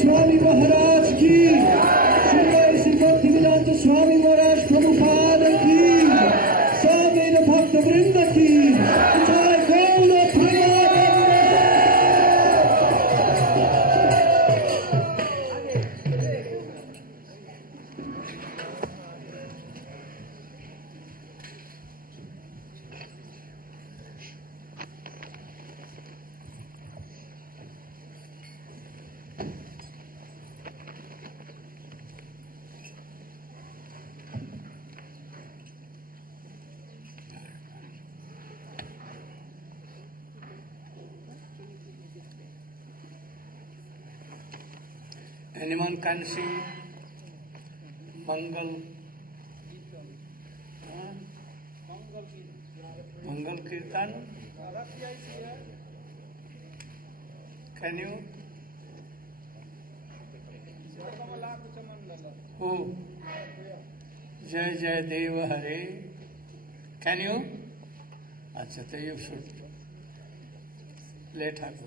Swami Maharaj ki, Shri Bhakti Vedanta Swami Maharaj Prabhupada ki, Samveda Bhakta Vrinda ki, Jai Gaura Premanande. Anyone can sing Mangal? Mangal Kirtan? Can you? Who? Jai Jai Deva Hare. Can you? Achha, so you should let her go.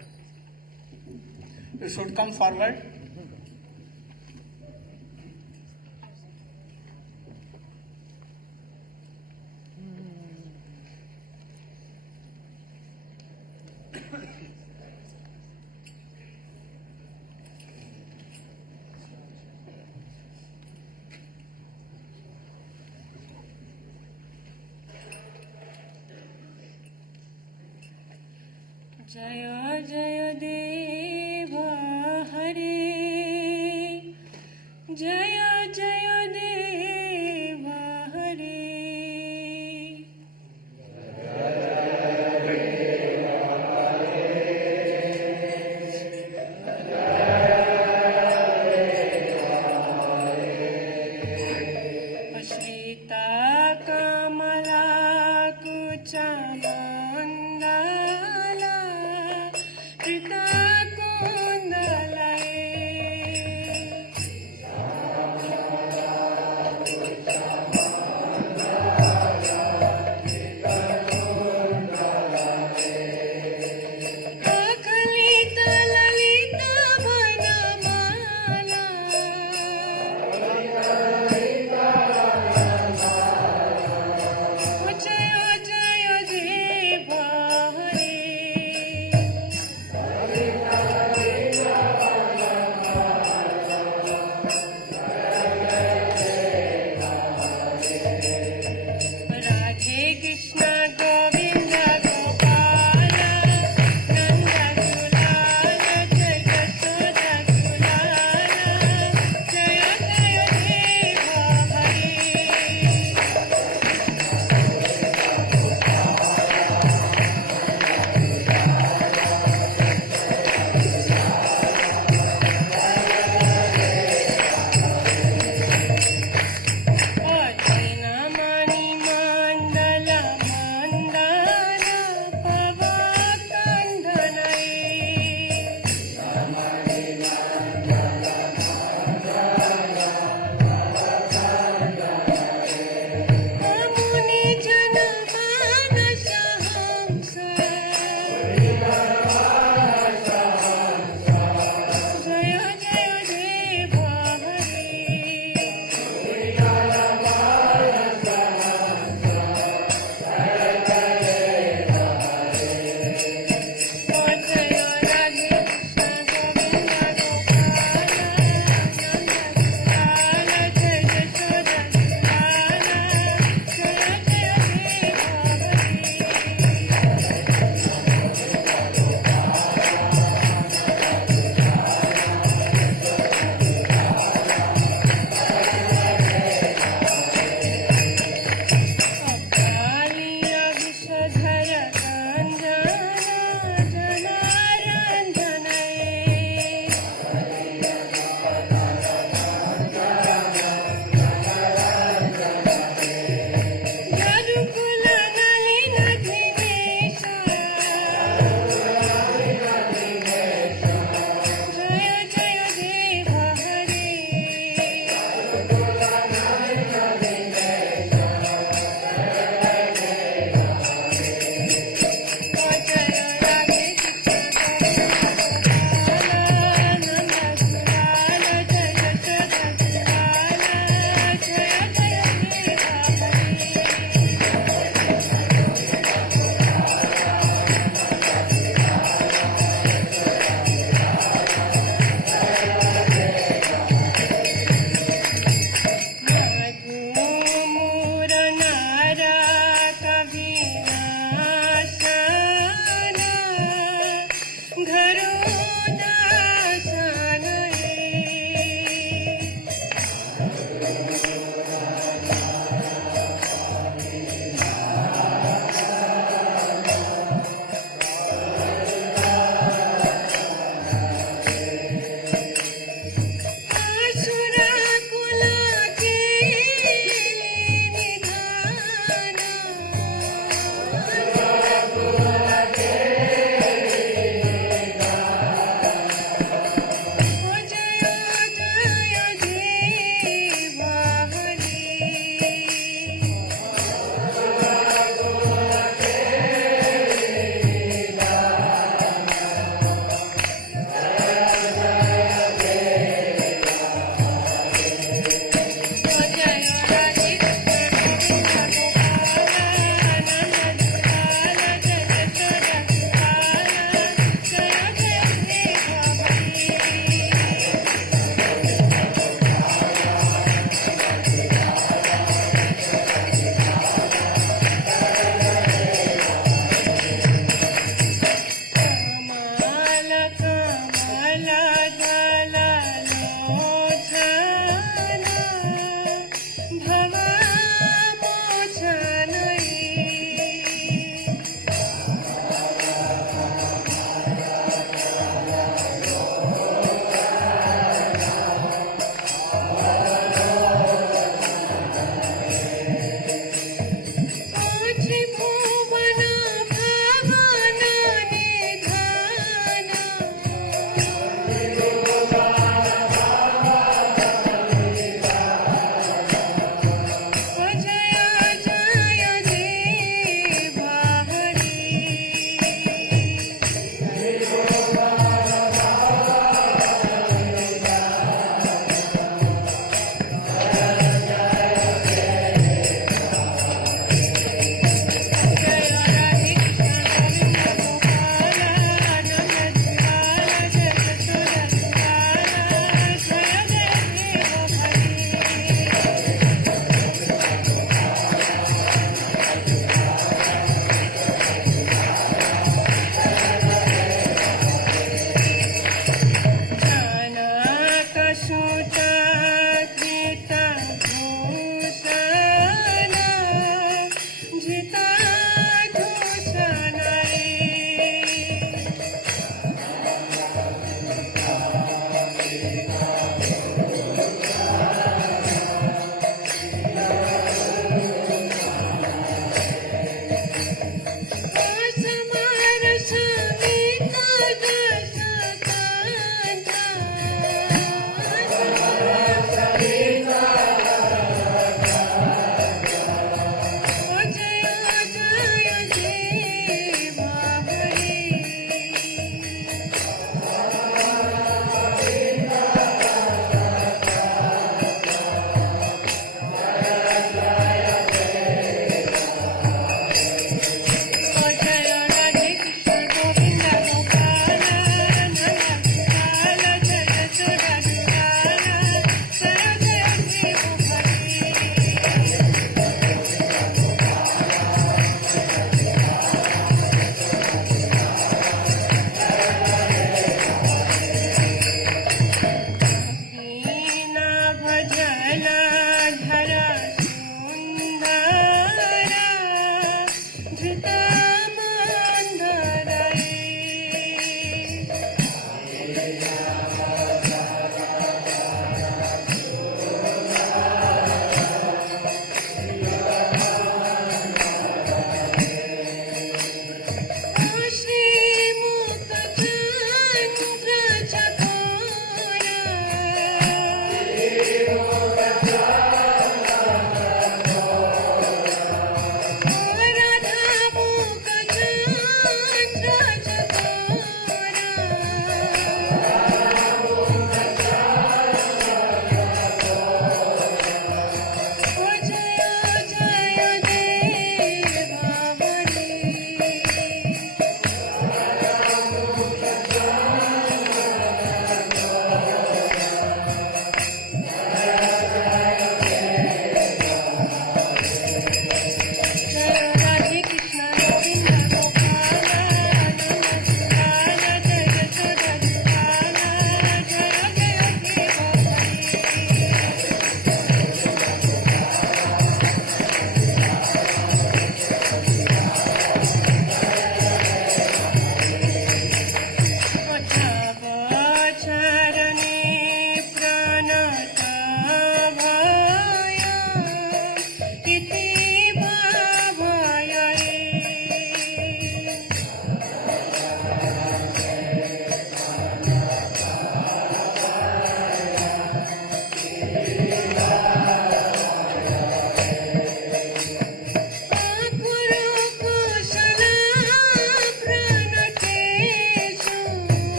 You should come forward. जय जय देव हरे जय जय देव हरे श्रीता कमला कुचमा Krita Kundalaye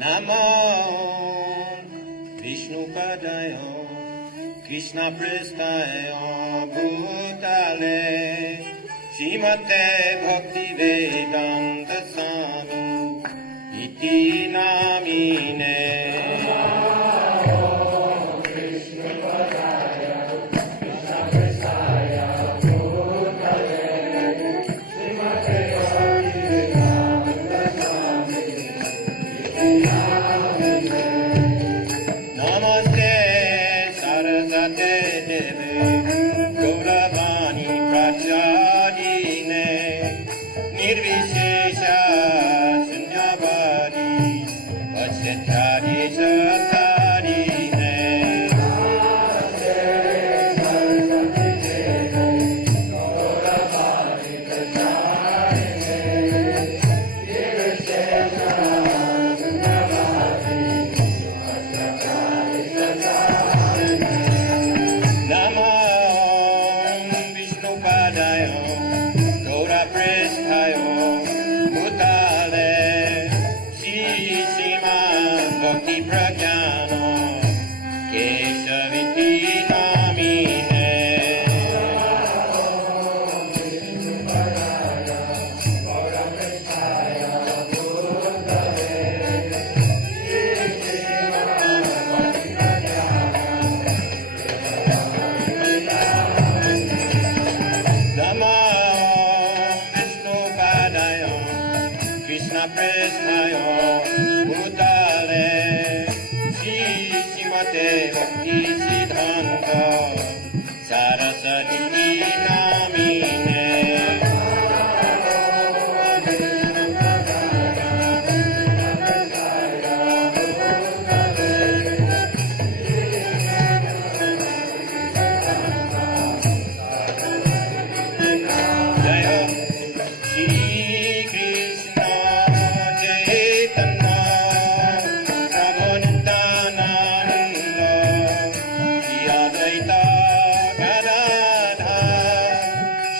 Namo Vishnu Padaya Krishna Prestaya Bhutale Srimate Bhakti Vedanta Swami Iti Namine Namaste Sarasate Deve Gauravani Prachadine Nirvishesha Sunyavadi Vachetradi Chatarine Namo Vishnu Padaya Gaura Presthayo Bhutale Shri Sriman Bhakti Pragyana Keshaviti Namine Namo Vishnu Padaya Krishna Presthayo Bhutale Shri Srimate Bhakti Siddhanta Saraswati Namine Jaya Shri Krishna Chaitanya Prabhu Nityananda Shri Advaita Gadadhar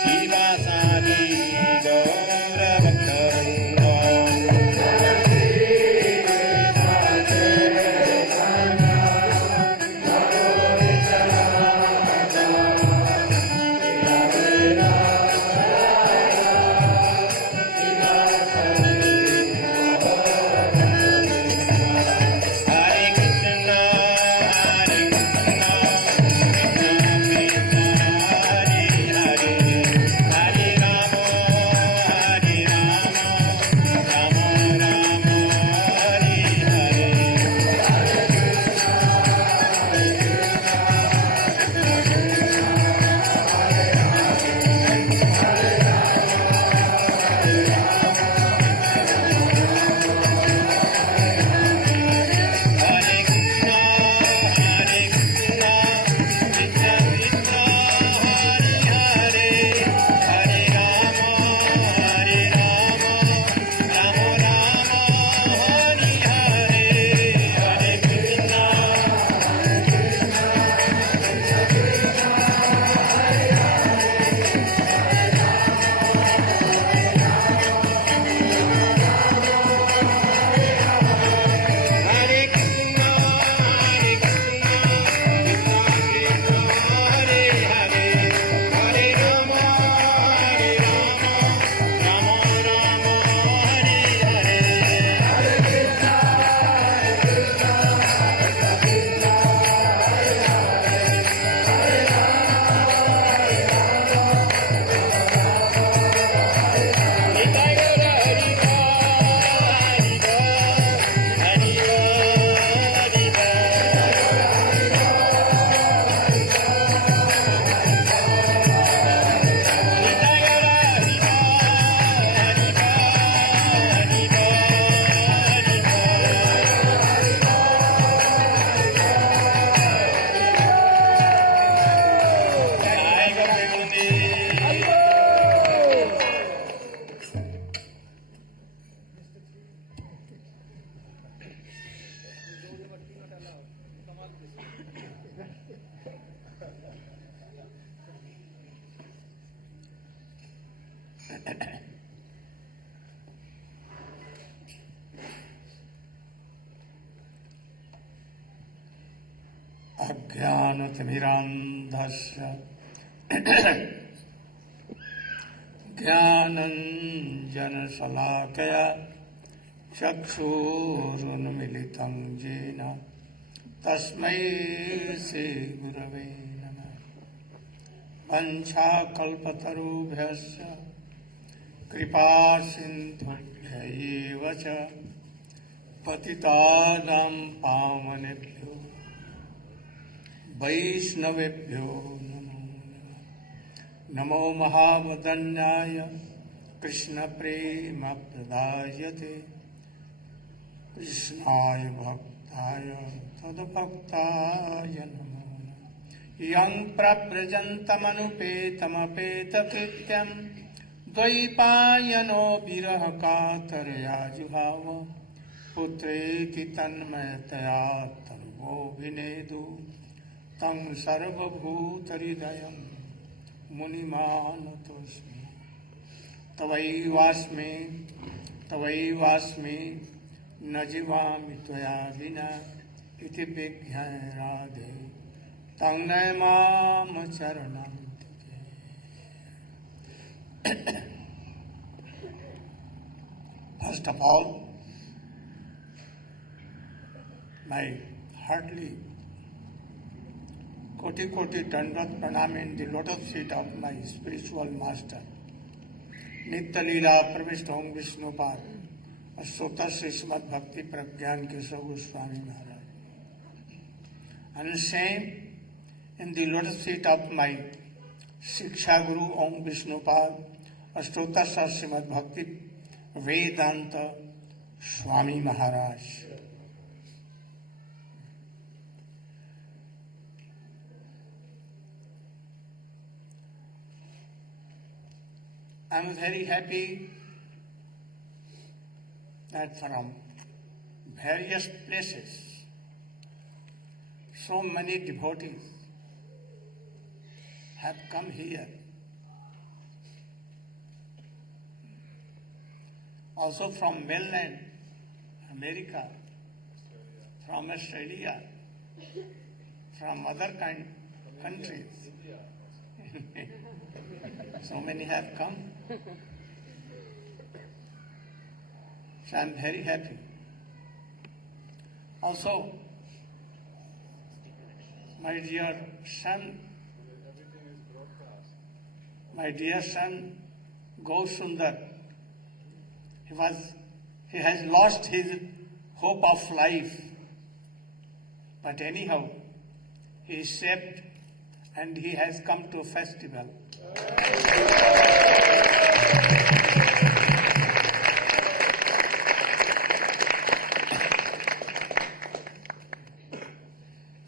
Shivasadi Gaura Bhaktarinda Hare Krishna, Hare Krishna, Krishna Krishna, Hare Hare, Hare Rama, Hare Rama, Rama Rama, Hare Hare. Hare Krishna, Hare Krishna, Krishna Krishna, Hare Hare, Hare Rama, Hare Rama, Rama Rama, Hare Hare, Hare Krishna. Hare Krishna, Hare Krishna, Krishna Krishna, Hare Hare, Hare Rama, Hare Rama, Rama Rama, Hare Hare. Nitai Gaura Hari Hari अज्ञानतिमिरान्धस्य ज्ञानञ्जनशलाकया चक्षुरुन्मिलितं येन तस्मै श्रीगुरवे नमः। वञ्चाकल्पतरुभ्यश्च कृपासिन्धुभ्य एव च पतितानां पावनेभ्यो वैष्णवेभ्यो नमो नमः। नमो महावदन्याय कृष्णप्रेमप्रदायते कृष्णाय भक्ताय तद्भक्ताय नमो नमः। यं प्रव्रजन्तमनुपेतमपेतकृत्यं द्वैपायनो विरहकातरया जुहाव पुत्रेति तन्मयतया तनुमोऽभिनेदु तं सर्वभूतहृदयं मुनिमानतोऽस्मि। तवैवास्मि न जीवामि त्वया विना इति विज्ञाय राधे तं नमामचरणं तवे। First of all, my heartily koti dandat pranam in the lotus feet of my spiritual master, Nitya Leela Pravishta Om Vishnupad, Asota Srimad Bhakti Pragyan Keshav Swami Maharaj. And same in the lotus feet of my Shiksha Guru Om Vishnupad, Asota Srimad Bhakti Vedanta Swami Maharaj. I am very happy that from various places so many devotees have come here. Also from mainland America, from Australia, from other countries. So many have come. So I am very happy. Also, my dear son, Gausundar, he has lost his hope of life. But anyhow, he is saved and he has come to a festival.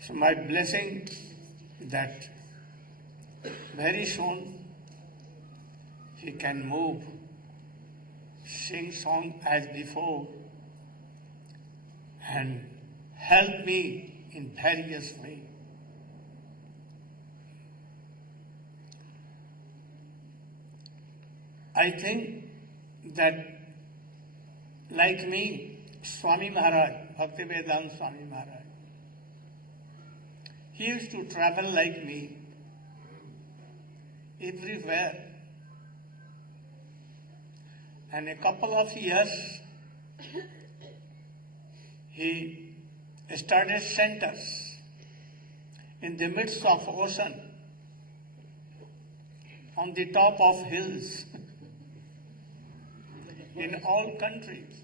So my blessing that very soon he can move, sing song as before, and help me in various ways. I think that like me, Swami Maharaj, Bhaktivedanta Swami Maharaj, he used to travel like me everywhere. And a couple of years, he started centers in the midst of ocean, on the top of hills, in all countries.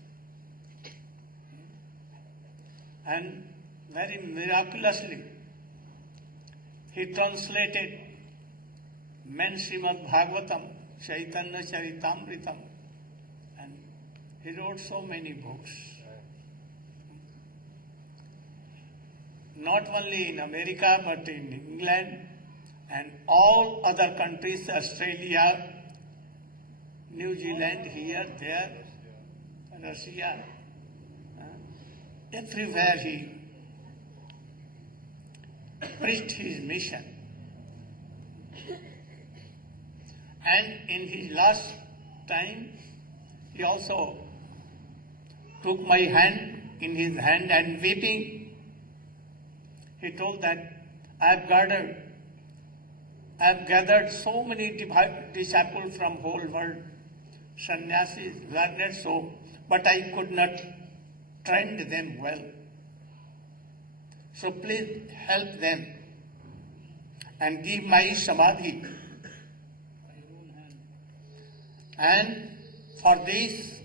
And very miraculously, he translated Men Srimad Bhagavatam, Chaitanya Charitamritam, and he wrote so many books. Not only in America, but in England and all other countries, Australia, New Zealand, here, there, Russia. Everywhere he preached his mission. And in his last time, he also took my hand in his hand and weeping, he told that I've gathered so many disciples from whole world, sannyasis, learned so, but I could not train them well. So please help them and give my samadhi. And for this,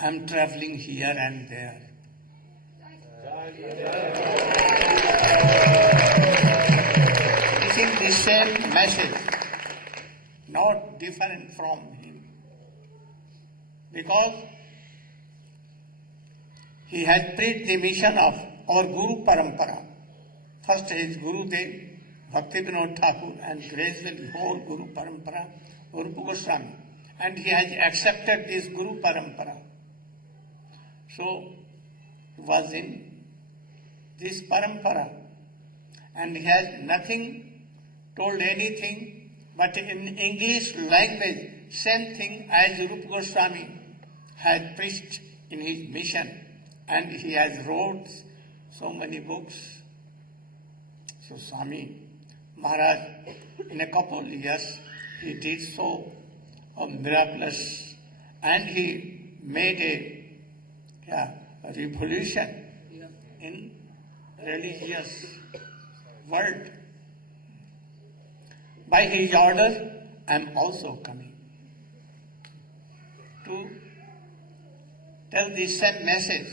I'm traveling here and there. Teaching the same message, not different from him. Because he has preached the mission of our Guru Parampara. First his Guru Dev, Bhakti Vinod Thakur, and gradually whole Guru Parampara, Rupa Goswami. And he has accepted this Guru Parampara. So, he was in this Parampara. And he has nothing, told anything, but in English language, same thing as Rupa Goswami has preached in his mission. And he has wrote so many books. So Swami Maharaj, in a couple of years, he did so miraculous, and he made a revolution in religious world. By his order, I am also coming to tell the same message.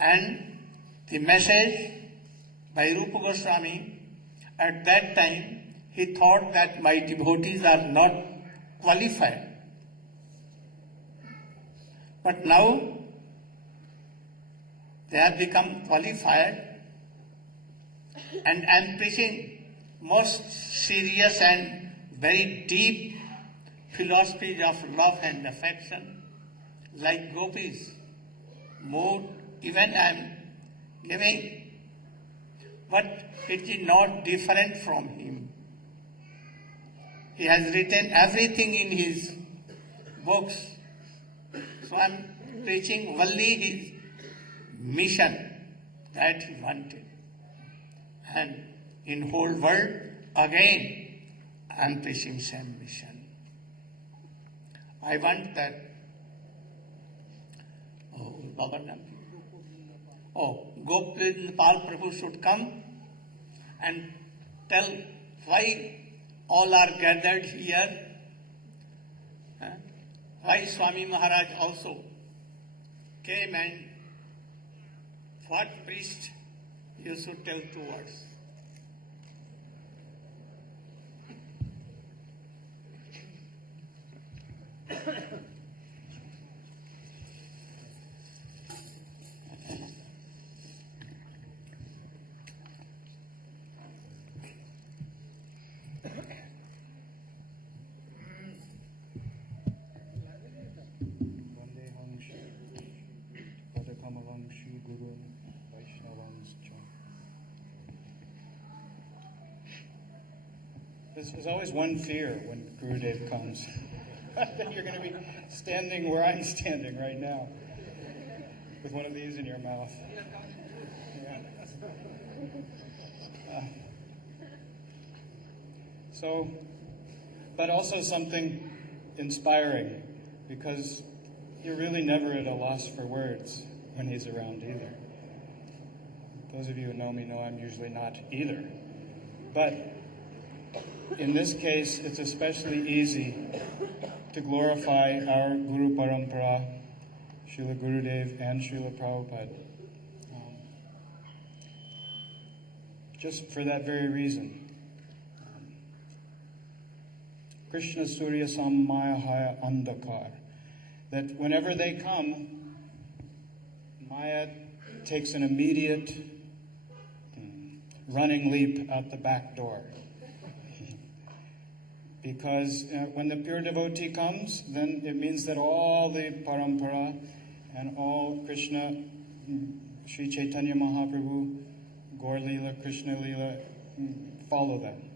And the message by Rupa Goswami, at that time, he thought that my devotees are not qualified. But now, they have become qualified, and I am preaching most serious and very deep philosophies of love and affection, like gopis, mood, even I am giving. But it is not different from him. He has written everything in his books. So I am preaching only his mission that he wanted. And in whole world, again, I am preaching same mission. I want that Gopal Prabhu should come and tell why all are gathered here. Why Swami Maharaj also came, and what priest you should tell 2 words. There's always one fear when Gurudev comes, that you're going to be standing where I'm standing right now, with one of these in your mouth. Yeah. But also something inspiring, because you're really never at a loss for words when he's around either. Those of you who know me know I'm usually not either. But in this case, it's especially easy to glorify our Guru Parampara, Srila Gurudev and Srila Prabhupada. Just for that very reason. Krishna Surya Sammayahaya Andhakar. That whenever they come, Maya takes an immediate running leap out the back door. Because when the pure devotee comes, then it means that all the parampara and all Krishna, Sri Chaitanya Mahaprabhu, Gaur Leela, Krishna Leela, follow them.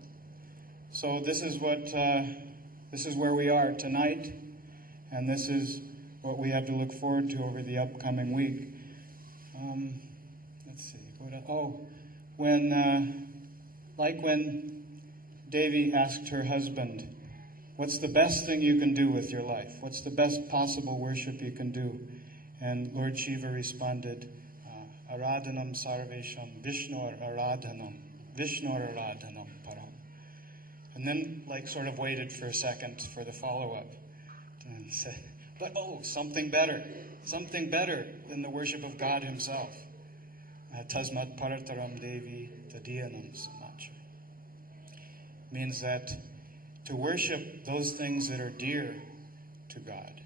So this is where we are tonight, and this is what we have to look forward to over the upcoming week. Let's see. when Devi asked her husband, "What's the best thing you can do with your life? What's the best possible worship you can do?" And Lord Shiva responded, "Aradhanam sarvesham Vishnor aradhanam param." And then sort of waited for a second for the follow-up. And said, "But something better than the worship of God himself. Tasmat parataram devi tadiyanam samacha." Means that to worship those things that are dear to God,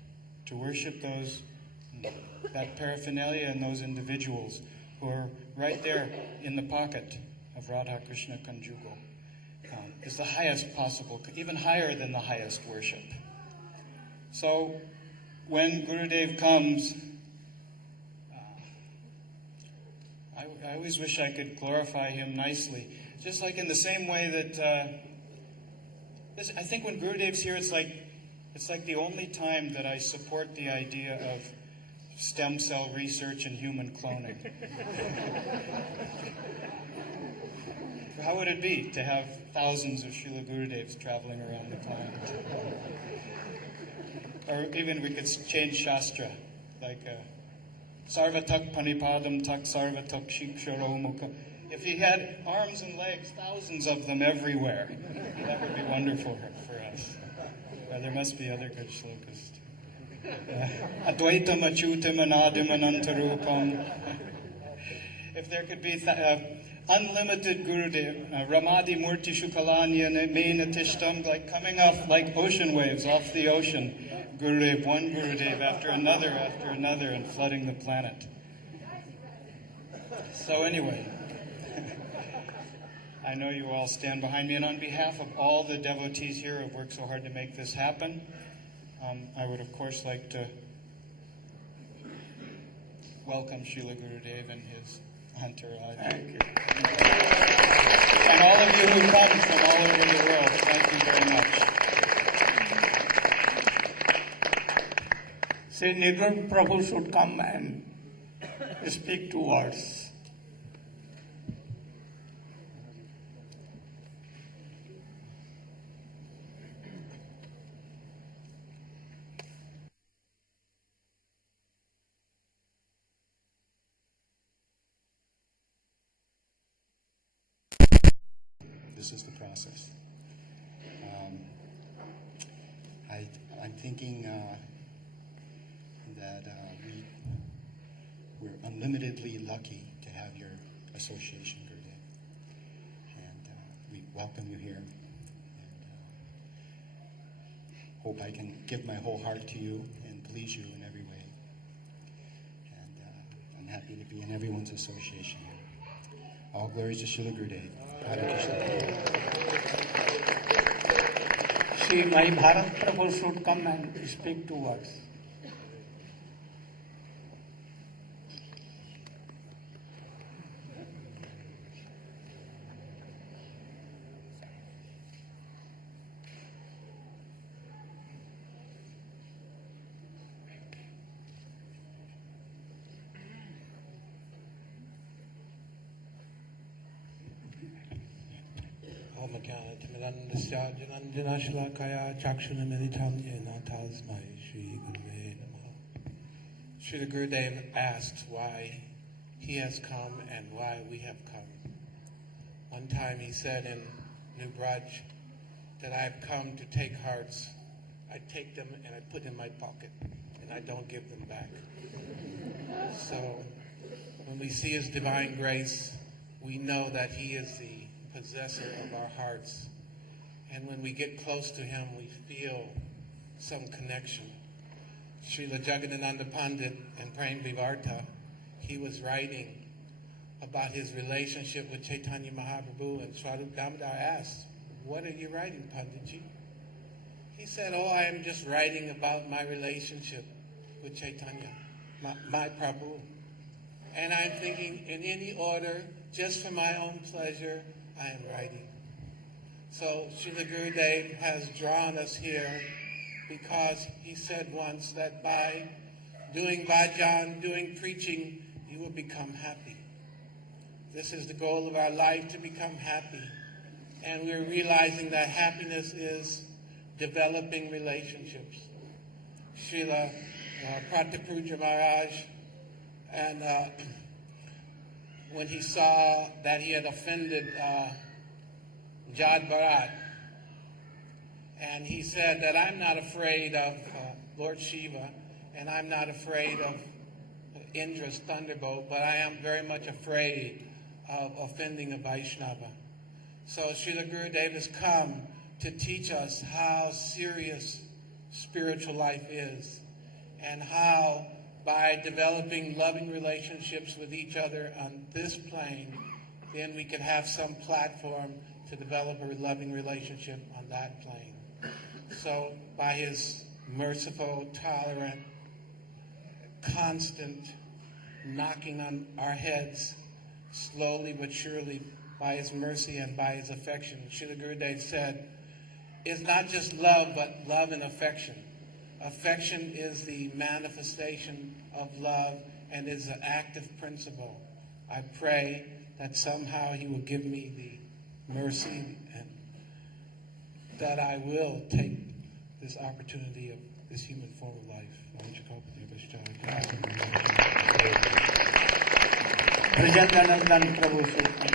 to worship that paraphernalia and those individuals who are right there in the pocket of Radha Krishna conjugal, is the highest possible, even higher than the highest worship. So when Gurudev comes, I always wish I could glorify him nicely. Just like in the same way that I think when Gurudev's here, it's like the only time that I support the idea of stem cell research and human cloning. How would it be to have thousands of Srila Gurudevs traveling around the planet? Or even we could change Shastra, like Sarvatak Panipadam Tak Sarvatak Shiksharo Mukha. If he had arms and legs, thousands of them everywhere, that would be wonderful for us. Well, there must be other good shlokas too. Advaitam Achutam Anadim Anantarupam. If there could be unlimited Gurudev, Ramadi Murti Shukalanya Mena Tishtam, like coming off like ocean waves off the ocean. Gurudev, one Gurudev after another, and flooding the planet. So anyway, I know you all stand behind me, and on behalf of all the devotees here who have worked so hard to make this happen, I would of course like to welcome Srila Gurudev and his entourage. Thank you. And all of you who come from all over the world, thank you very much. Say Nirmal Prabhu should come and speak 2 words. This is the process. I'm thinking that we're unlimitedly lucky to have your association, Gurudev. And we welcome you here. And hope I can give my whole heart to you and please you in every way. And I'm happy to be in everyone's association here. All glories to Srila Gurudev. Hare Krishna. See, my Bharat Prabhu should come and speak 2 words. Srila Gurudev asks why he has come and why we have come. One time he said in New Braj that I have come to take hearts. I take them and I put in my pocket and I don't give them back. So when we see his divine grace, we know that he is the possessor of our hearts. And when we get close to him, we feel some connection. Srila Jagadananda Pandit in Prem Vivarta, he was writing about his relationship with Chaitanya Mahaprabhu, and Swarup Damodar asked, "What are you writing, Panditji?" He said, "Oh, I am just writing about my relationship with Chaitanya, my Prabhu." And I'm thinking, in any order, just for my own pleasure, I am writing. So Srila Gurudev has drawn us here because he said once that by doing bhajan, doing preaching, you will become happy. This is the goal of our life, to become happy. And we're realizing that happiness is developing relationships. Srila Pratapuja Maharaj, and when he saw that he had offended Jad Bharat, and he said that I'm not afraid of Lord Shiva, and I'm not afraid of Indra's thunderbolt, but I am very much afraid of offending a Vaishnava. So Srila Gurudev has come to teach us how serious spiritual life is, and how by developing loving relationships with each other on this plane, then we can have some platform to develop a loving relationship on that plane. So by his merciful, tolerant, constant knocking on our heads, slowly but surely, by his mercy and by his affection, Srila Gurudev said, it's not just love, but love and affection. Affection is the manifestation of love and is an active principle. I pray that somehow he will give me the mercy and that I will take this opportunity of this human form of life. Prajandanandan Prabhu Sutta.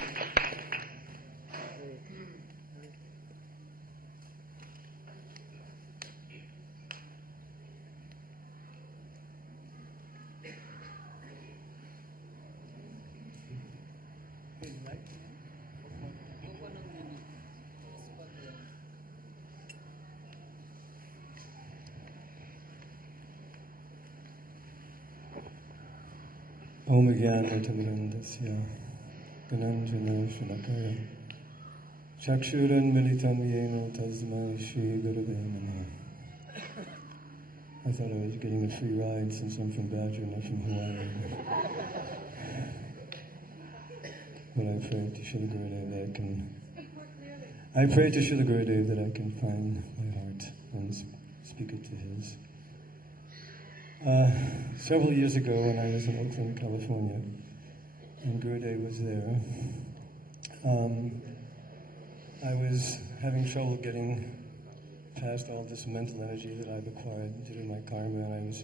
Om Jnanatamrandasya Gananjana Shalakaya Chakshuran Militam Yena Tasmai Shri Gurave Namaha. I thought I was getting a free ride since I'm from Badger, not from Hawaii. But I pray to Srila Gurudev that I can find my heart and speak it to his. Several years ago when I was in Oakland, California, and Gurudev was there, I was having trouble getting past all this mental energy that I've acquired due to my karma, and I was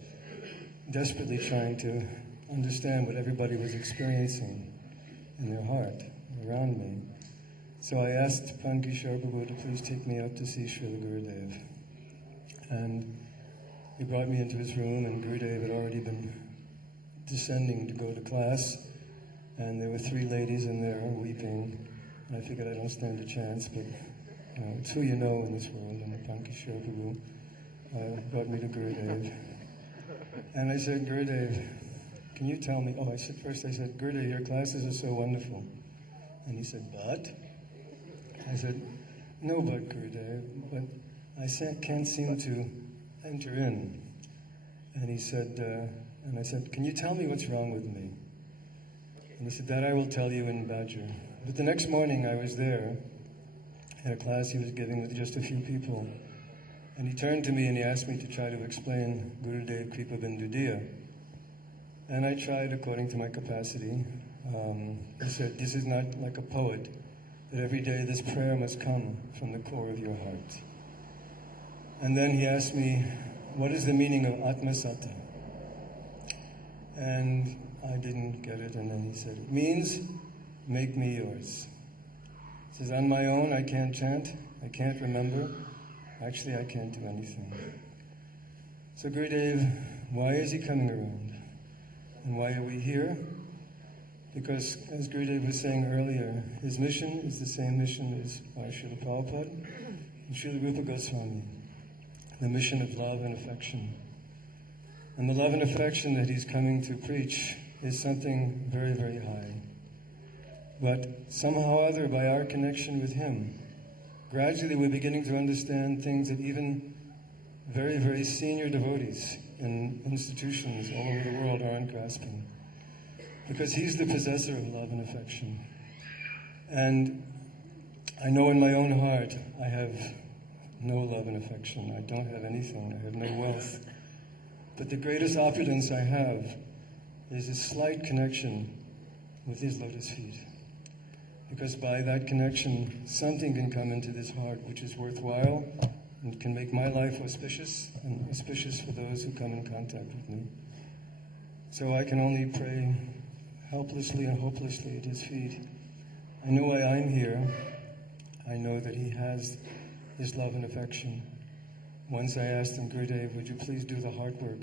desperately trying to understand what everybody was experiencing in their heart around me. So I asked Pankishore Prabhu to please take me out to see Srila Gurudev. And he brought me into his room, and Gurudev had already been descending to go to class, and there were three ladies in there weeping. And I figured I don't stand a chance, but it's who you know in this world. And Pankishore Prabhu brought me to Gurudev. And I said, Gurudev, can you tell me, I said, Gurudev, your classes are so wonderful. And he said, but? I said, no, but Gurudev, but I can't seem to enter in. And he said, and I said, can you tell me what's wrong with me? And he said, that I will tell you in Badger. But the next morning I was there at a class he was giving with just a few people. And he turned to me and he asked me to try to explain Gurudev Kripa Bindudiya. And I tried according to my capacity. He said, this is not like a poet, that every day this prayer must come from the core of your heart. And then he asked me, what is the meaning of Atmasata? And I didn't get it, and then he said, it means, make me yours. He says, on my own I can't chant, I can't remember, actually I can't do anything. So Gurudev, why is he coming around? And why are we here? Because, as Gurudev was saying earlier, his mission is the same mission as Srila Prabhupada and Srila Rupa Goswami. The mission of love and affection. And the love and affection that he's coming to preach is something very, very high. But somehow or other, by our connection with him, gradually we're beginning to understand things that even very, very senior devotees in institutions all over the world aren't grasping. Because he's the possessor of love and affection. And I know in my own heart I have no love and affection. I don't have anything. I have no wealth. But the greatest opulence I have is a slight connection with his lotus feet. because by that connection, something can come into this heart which is worthwhile and can make my life auspicious and auspicious for those who come in contact with me. So I can only pray helplessly and hopelessly at his feet. I know why I'm here. I know that he has his love and affection. Once I asked him, Gurudev, would you please do the heart work?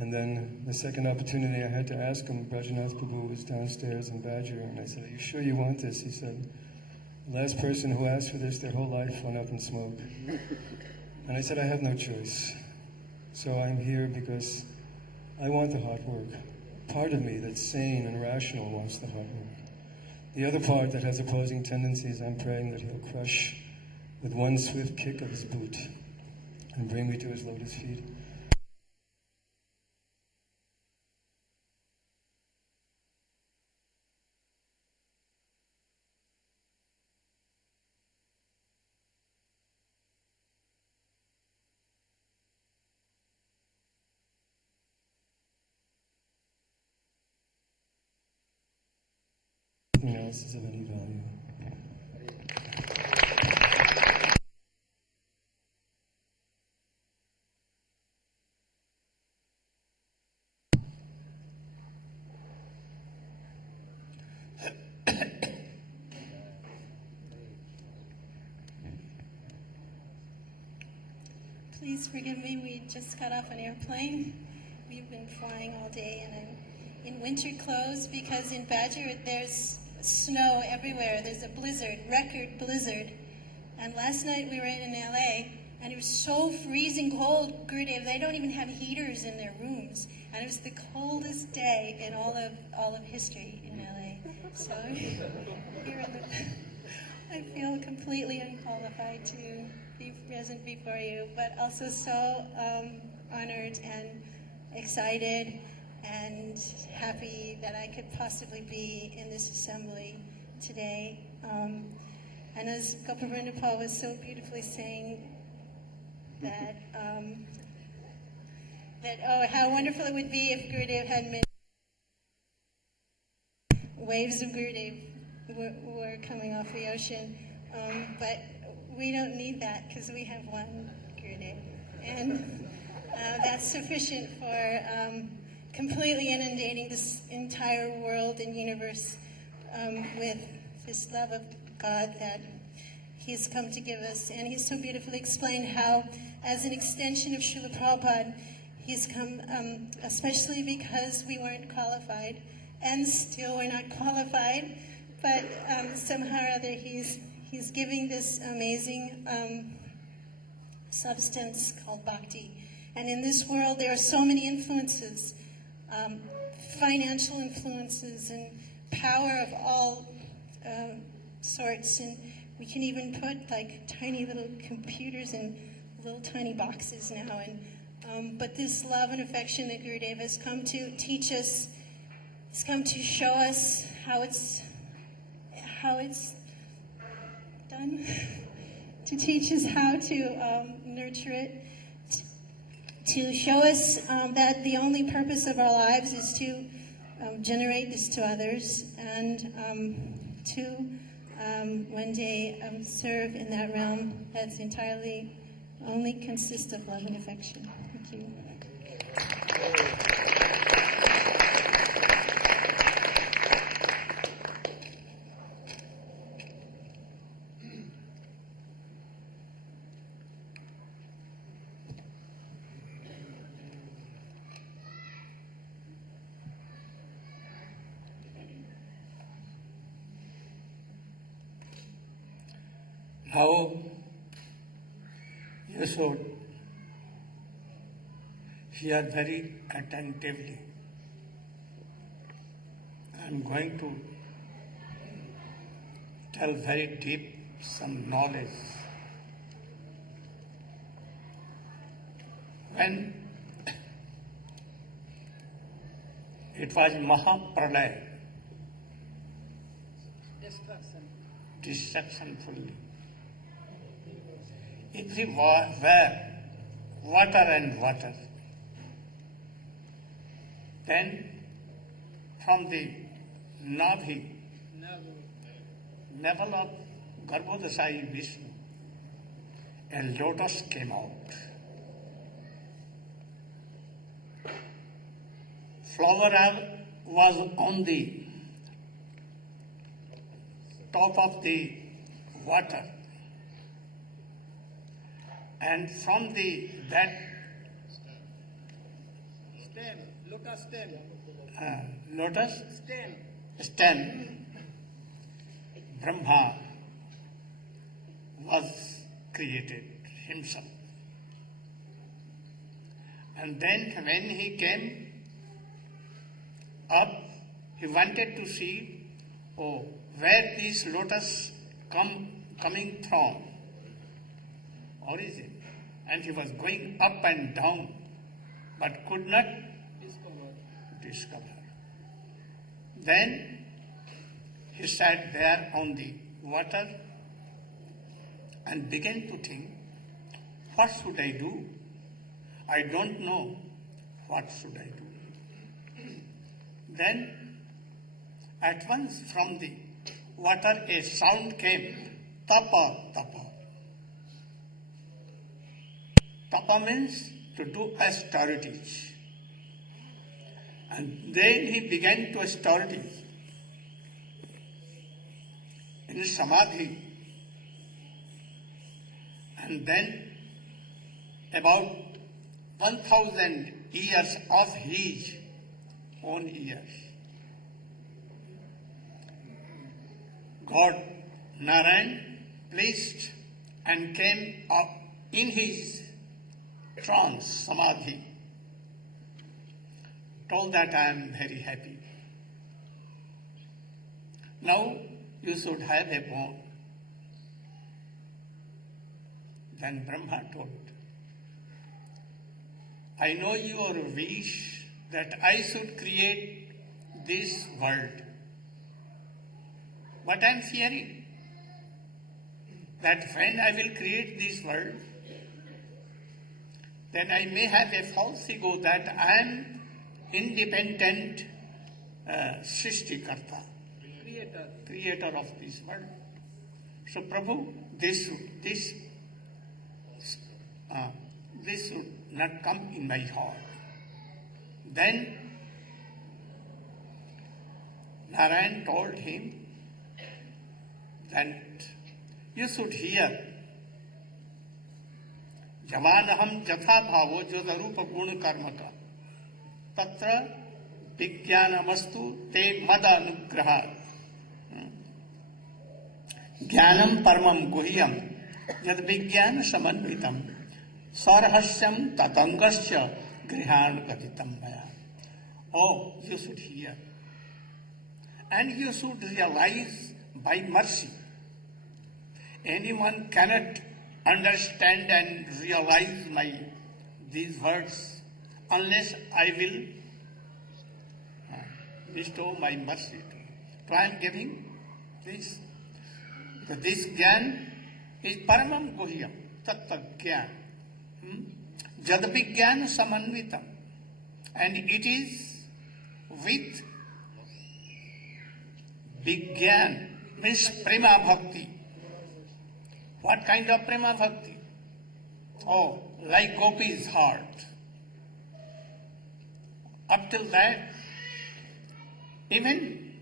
And then the second opportunity I had to ask him, Brajanath Prabhu was downstairs in Badger, and I said, are you sure you want this? He said, the last person who asked for this, their whole life went up in smoke. And I said, I have no choice. So I'm here because I want the heart work. Part of me that's sane and rational wants the heart work. The other part that has opposing tendencies, I'm praying that he'll crush with one swift kick of his boot and bring me to his lotus feet. Nothing else is of any value. Please forgive me, we just got off an airplane. We've been flying all day and I'm in winter clothes because in Badger there's snow everywhere. There's a blizzard, record blizzard. And last night we were in LA and it was so freezing cold, Gurudev, they don't even have heaters in their rooms. And it was the coldest day in all of history in LA. So here in the, I feel completely unqualified to be present before you, but also so honored and excited and happy that I could possibly be in this assembly today. And as Gopavrinda Paul was so beautifully saying that, oh, how wonderful it would be if Gurudev had many waves of Gurudev were coming off the ocean. But we don't need that because we have one Gurudev. And that's sufficient for completely inundating this entire world and universe with this love of God that He's come to give us. And He's so beautifully explained how, as an extension of Srila Prabhupada, He's come especially because we weren't qualified, and still we're not qualified, but somehow or other He's giving this amazing substance called bhakti. And in this world, there are so many influences, financial influences and power of all sorts. And we can even put like tiny little computers in little tiny boxes now. And but this love and affection that Gurudev has come to teach us, has come to show us how it's done, to teach us how to nurture it, to show us that the only purpose of our lives is to generate this to others and to one day serve in that realm that's entirely only consists of love and affection. Thank you. Now, you should hear very attentively. I'm going to tell very deep some knowledge. When it was Mahapralaya, destruction fully. Everywhere, water and water. Then, from the Navi, navel of Garbhodasai Vishnu, a lotus came out. Flower was on the top of the water, and from that Stem, lotus stem. lotus Stem. stem, Brahma was created himself. And then when he came up, he wanted to see, where these lotus coming from, origin. And he was going up and down, but could not discover. Then he sat there on the water and began to think, what should I do? I don't know what should I do. Then at once from the water a sound came, tapa, tapa. Tapa means to do austerities. And then he began to austerities in samadhi. And then about 1,000 years of his own years, God Narayana placed and came up in his trance, samadhi, told that I am very happy. Now you should have a bone. Then Brahma told, I know your wish that I should create this world. But I am fearing that when I will create this world, then I may have a false ego that I am independent Srishtikarta, creator of this world. So Prabhu, this should not come in my heart. Then Narayana told him that you should hear Javanaham Jatha Bhavo Jyoda Rupa Guna Karmaka Tatra Vijnanamastu Te Mada Anugraha Jnanam Paramam Guhyam Yad Vijnana Samanvitam Sarhasyam Tatangasya Grihan Gatitam Maya. Oh, you should hear. And you should realize by mercy. Anyone cannot understand and realize these words unless I will bestow my mercy. So I am giving this. This Gyan is Paramam Guhyam, Tattva Gyan. Jad Vijnana Samanvitam. And it is with Vijnana, means Prema Bhakti. What kind of Prema Bhakti? Oh, like Gopi's heart. Up till that, even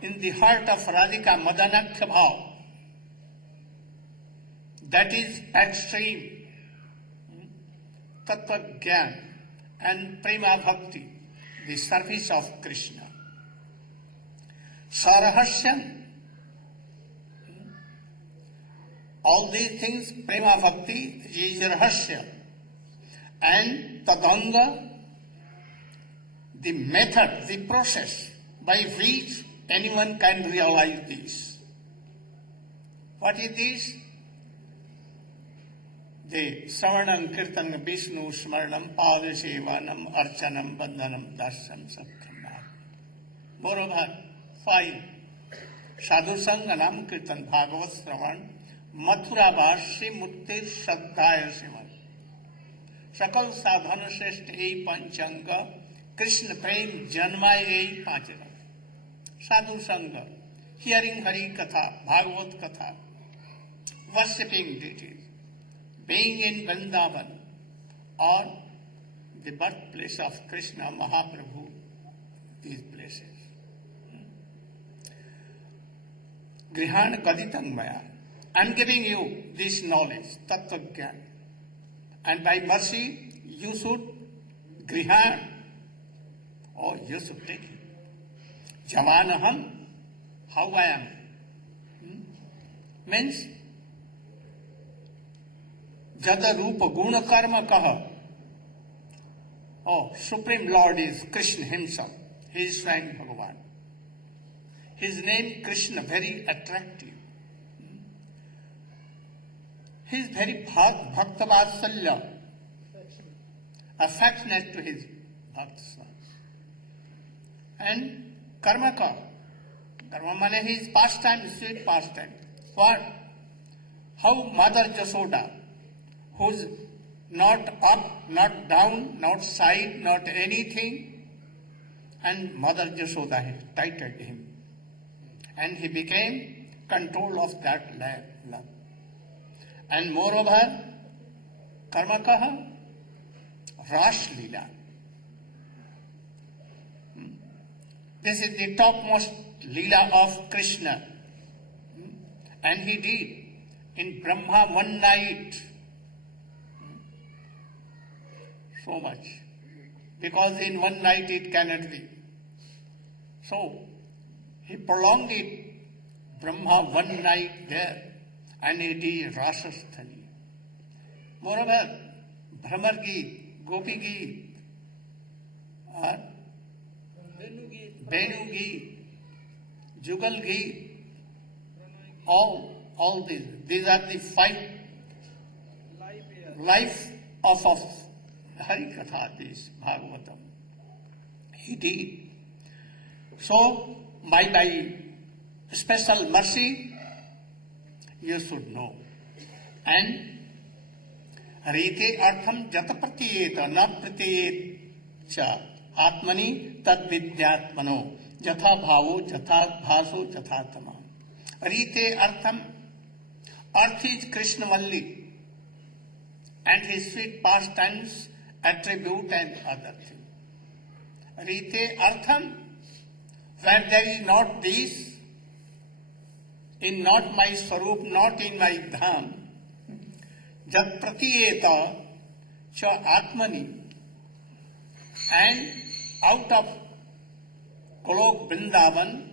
in the heart of Radhika Madanakhya Bhav, that is extreme Tattva Gyan and Prema Bhakti, the service of Krishna. Sarhasyam, all these things, Prema Bhakti is Rahasya. And Tadanga, the method, the process by which anyone can realize this. What is this? The Savanam, Kirtanam, Vishnu, Smaranam, Padasevanam, Archanam, Bandhanam, Darsam, Sabkhamam. Moreover, 5. Sadhu Sanganam, Kirtan, Bhagavat, Sravan, Mathura Bhashri, Muktir, Saddhaya, Sivan. Sakal Sadhana Shrestha, Ei Panchanga, Krishna Prem, Janmaya, Ei Panchara. Sadhu Sangha. hearing Hari Katha, Bhagavad Katha, worshipping deities, being in Vrindavan or the birthplace of Krishna, Mahaprabhu, these places. Grihan Gaditang Maya. I am giving you this knowledge, Tattva Gyan. And by mercy, you should grihan, or you should take it. Javanaham, how I am. Means, Jada Rupa Guna Karma Kaha. Oh, Supreme Lord is Krishna himself. He is Swami Bhagavan. His name Krishna, very attractive. He is very bhaktavasalya, affectionate to his bhaktas. And karma ka. Karma mane his pastime, sweet pastime. What? How Mother Jasoda, who's not up, not down, not side, not anything, and Mother Jasoda has tightened him. And he became control of that love. And moreover, karma kaha, Ras Leela. This is the topmost Leela of Krishna. And he did in Brahma one night. So much. Because in one night it cannot be. So, he prolonged it, Brahma one night there, and it is Rasasthani. Moreover, Brahmar Geet, Gopi Geet, Venu Geet, Jugal Geet, all these are the 5 life of Hari Katha, this Bhagavatam. He did. So, by special mercy, you should know. And Rite artham jata pratiyeta na pratiyet cha atmani tad vidyatmano jatha bhavo jatha bhaso jathatama. Rite artham, earth is Krishna Valli and his sweet pastimes, attribute and other things. Rite artham, where there is not this, in not my Swarup, not in my Dham, Jat Pratiyeta Cha Atmani, and out of Golok Vrindavan,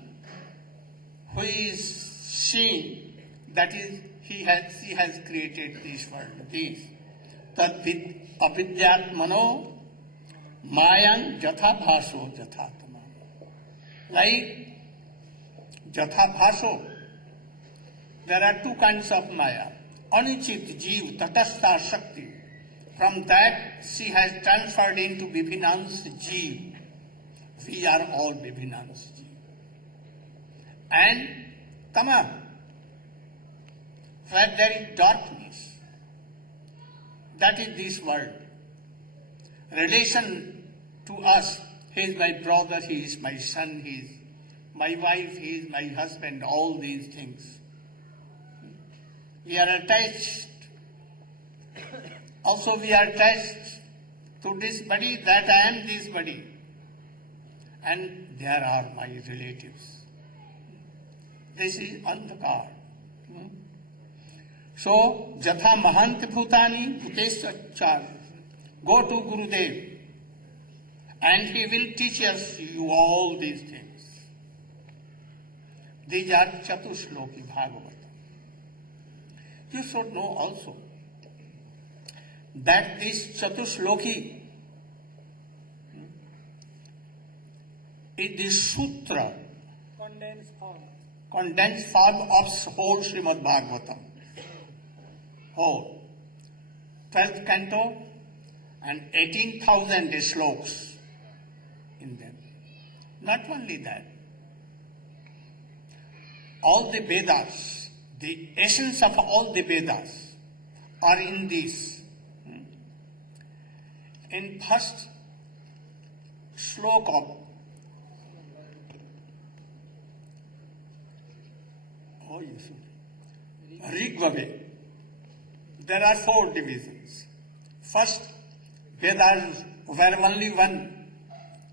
who is seen, that is, she has created this world, this. Tad avidyatmano mayang jatha bhaso jathatama. Like jatha bhaso, there are 2 kinds of maya. Anichit Jeev, Tatastha Shakti. From that, she has transferred into Vibhinans Jeev. We are all Vibhinans Jeev. And Tama, where there is darkness, that is this world. Relation to us, he is my brother, he is my son, he is my wife, he is my husband, all these things. We are attached. Also we are attached to this body, that I am this body. And there are my relatives. This is Andhakar. So, Jatha Mahant Bhutani Bhutesachar. Go to Gurudev and he will teach us you all these things. These are Chatushloki Bhagavatam. You should know also that this Chatushloki is the sutra, condensed form of whole Srimad Bhagavatam. Whole 12th canto and 18,000 slokas in them. Not only that, all the Vedas, the essence of all the Vedas are in this. In first slok of Oh, yes. Rigveda. There are 4 divisions. First, Vedas were only one,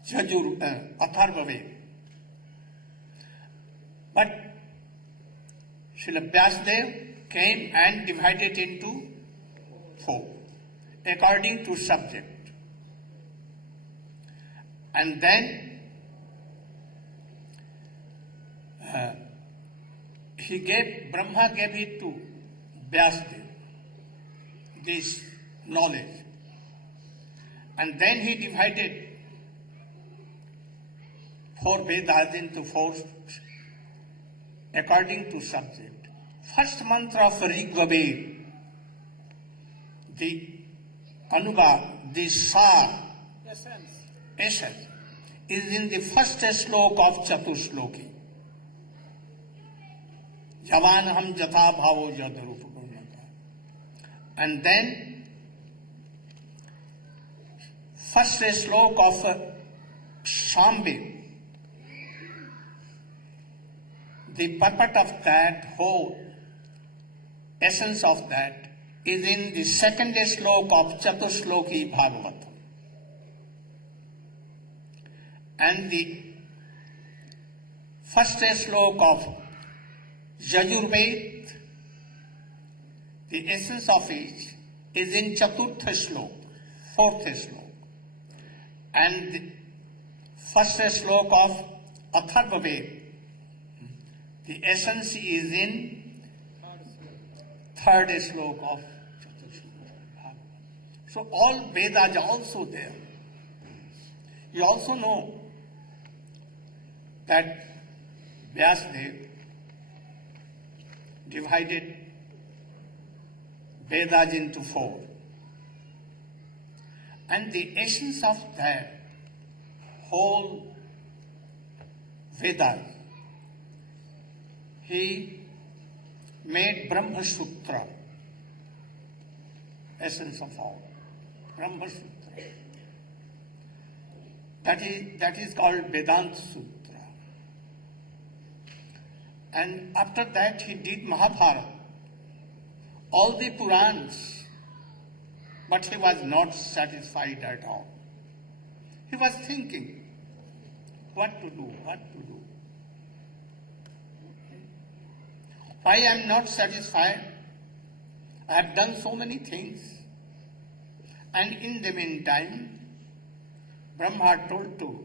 Yajur, Atharva Veda. But Srila Vyasdev came and divided into 4, according to subject. And then Brahma gave it to Vyasdev, this knowledge. And then he divided 4 Vedas into 4 according to subject. First mantra of Rigveda, the Anuga, the Sar, essence, is in the first slok of Chatushloki. Javanaham jatha bhavo jadarupa. And then first slok of Swami, the purport of that whole essence of that is in the second slok of Chatushloki Bhagavatam. And the first slok of Yajurveda, the essence of each is in Chaturtha slok, 4th slok. And the first slok of Atharva Veda, the essence is in 3rd slok of Chaturshloki. So all Vedas are also there. You also know that Vyasdev divided Vedas into 4. And the essence of that whole Vedas, he made Brahma Sutra, essence of all. Brahma Sutra. That is called Vedanta Sutra. And after that he did Mahabharata, all the Purans, but he was not satisfied at all. He was thinking, what to do. Why I am not satisfied? I have done so many things. And in the meantime, Brahma told to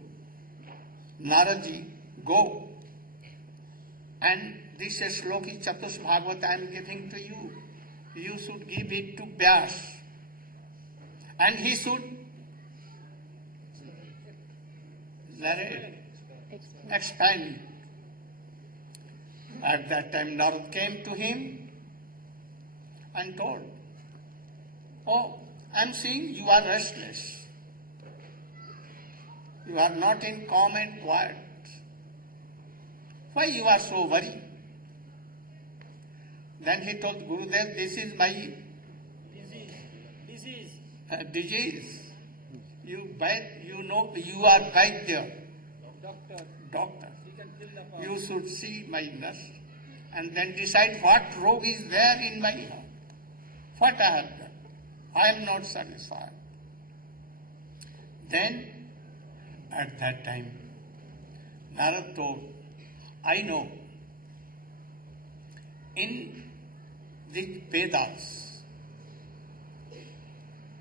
Naraji, go. And this Shloki Chatush Bhagavata I am giving to you. You should give it to Vyas. And he should narrate, expand. At that time, Narad came to him and told, oh, I am seeing you are restless. You are not in calm and quiet. Why you are so worried? Then he told Gurudev, this is my disease. You know, you are Vaidya, doctor. You should see my nurse and then decide what rogue is there in my heart. What I have done. I am not satisfied. Then, at that time, Narad told, I know, in the Vedas,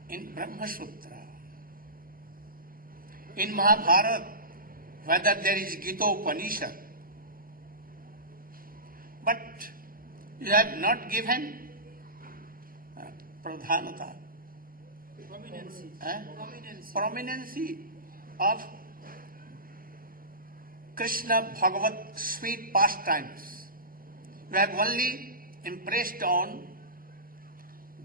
in Brahma Sutra, in Mahabharata, whether there is Gita Upanishad, but you have not given pradhanata, prominency of Krishna Bhagavat sweet pastimes. You have only impressed on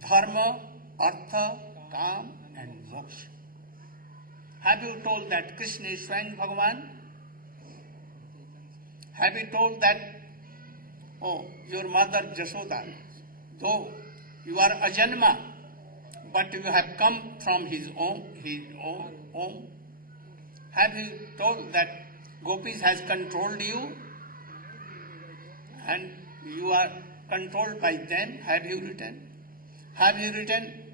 dharma, artha, kam and moksha. Have you told that Krishna is Swami Bhagavan? Have you told that, oh, your mother Jashoda, though you are Ajanma, but you have come from his own home? Have you told that Gopis has controlled you and you are controlled by them. Have you written? Have you written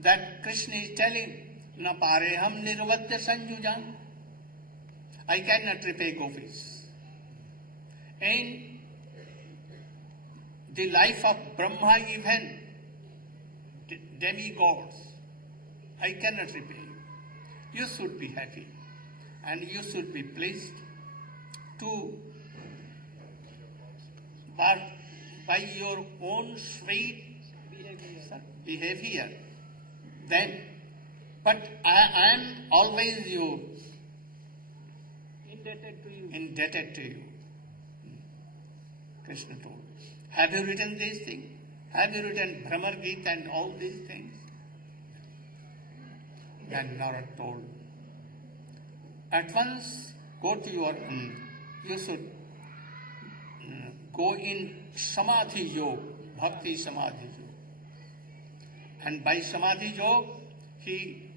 that Krishna is telling, Na pareham nirvadya sanjujan? I cannot repay gopis. In the life of Brahma, even demigods, I cannot repay you. You should be happy and you should be pleased to, but by your own sweet behavior, then, but I am always indebted to you. Krishna told. Have you written these things? Have you written Brahma Gita and all these things? Then Narad told, at once go to your, you should go in Samadhi Yoga, Bhakti Samadhi Yoga. And by Samadhi Yoga, he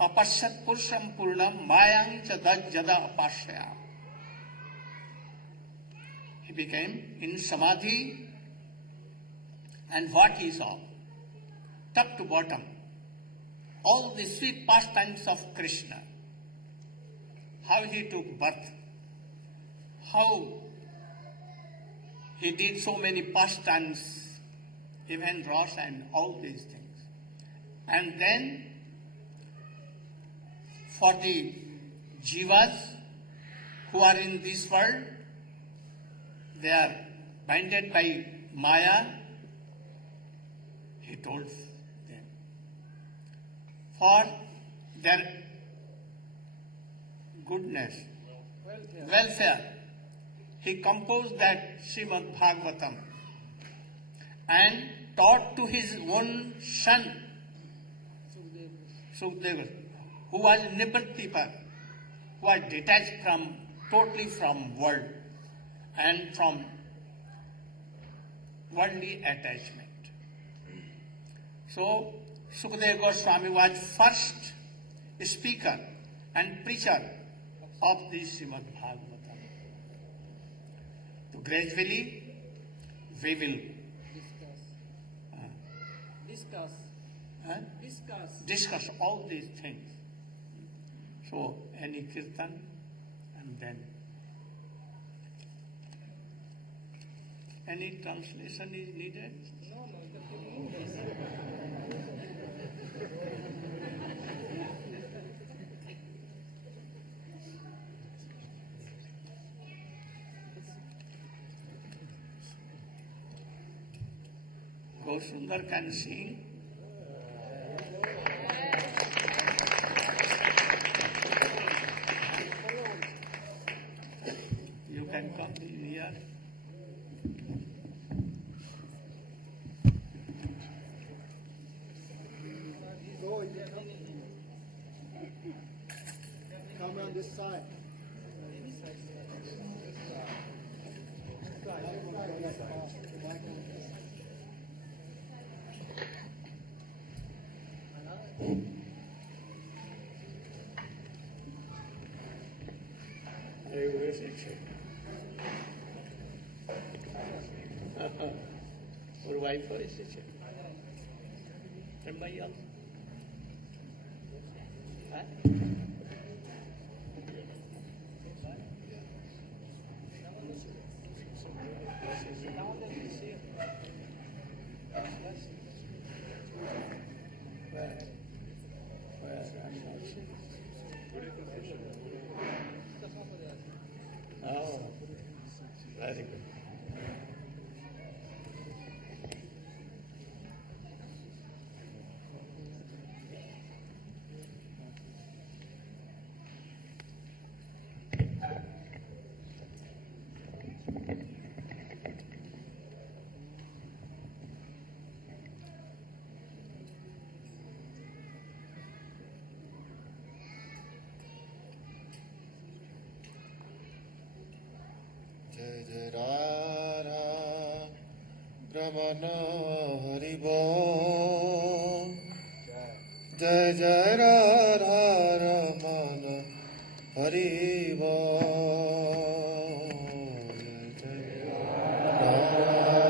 apashat purusham purnam mayang jada apashya. He became in Samadhi, and what he saw, top to bottom, all the sweet pastimes of Krishna, how he took birth, how he did so many pastimes, even Rasa and all these things. And then, for the jivas who are in this world, they are binded by Maya, he told them. For their goodness, welfare, he composed that Srimad Bhagavatam and taught to his own son, Sukadeva, who was Nibbattipa, who was detached totally from world and from worldly attachment. So, Sukadeva Goswami was first speaker and preacher of this Srimad Bhagavatam. So gradually, we will discuss all these things. So, any kirtan, and then any translation is needed? Go Sundar can sing. You can come in here. Come on this side. Or wife is it? Anybody else? Huh? Oh, very good. Jai Jai Radha Ramana Hari Bol. Jai Jai Radha Ramana Hari Bol. Jai Jai Radha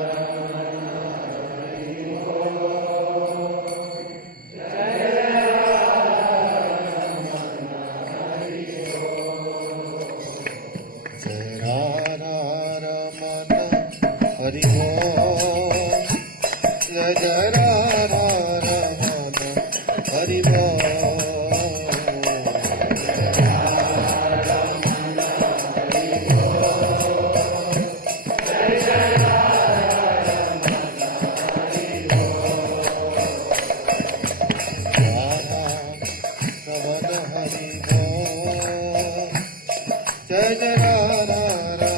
Jai Jai Radha Ramana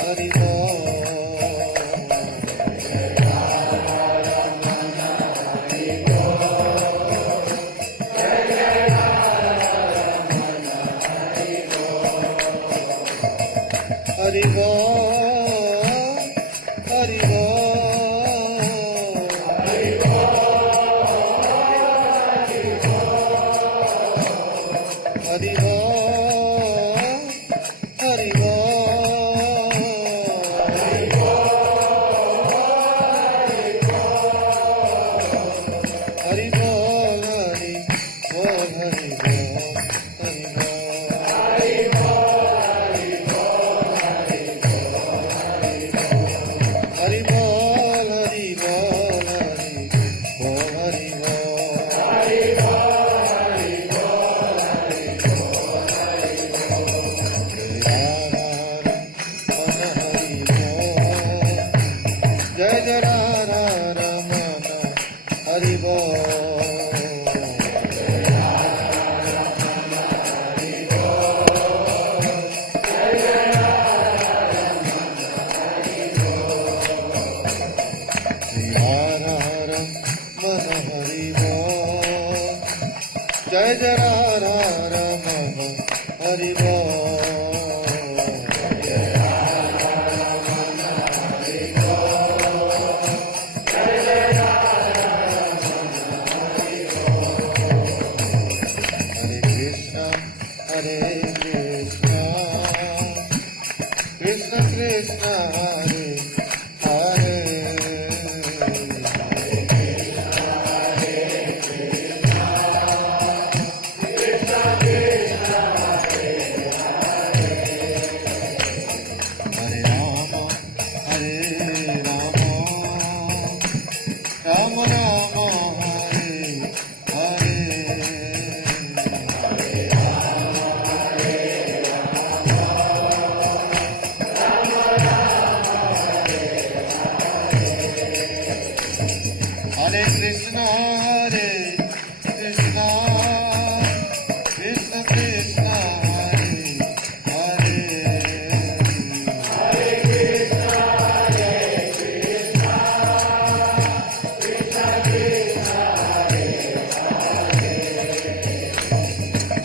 Hari Bol. Hari Bol, Hari Bol, Hari Bol, Hari Jai Jai Radha Ramana Hari Bol. Jai Jai Radha Ramana Hari Bol. Hare Krishna, Krishna Krishna, Hare Hare. Hare Rama, Rama Rama, Hare Hare Krishna, Krishna Krishna, Hare Hare.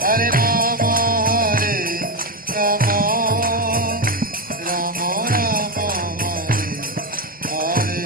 Hare Rama, Rama Rama, Hare Hare.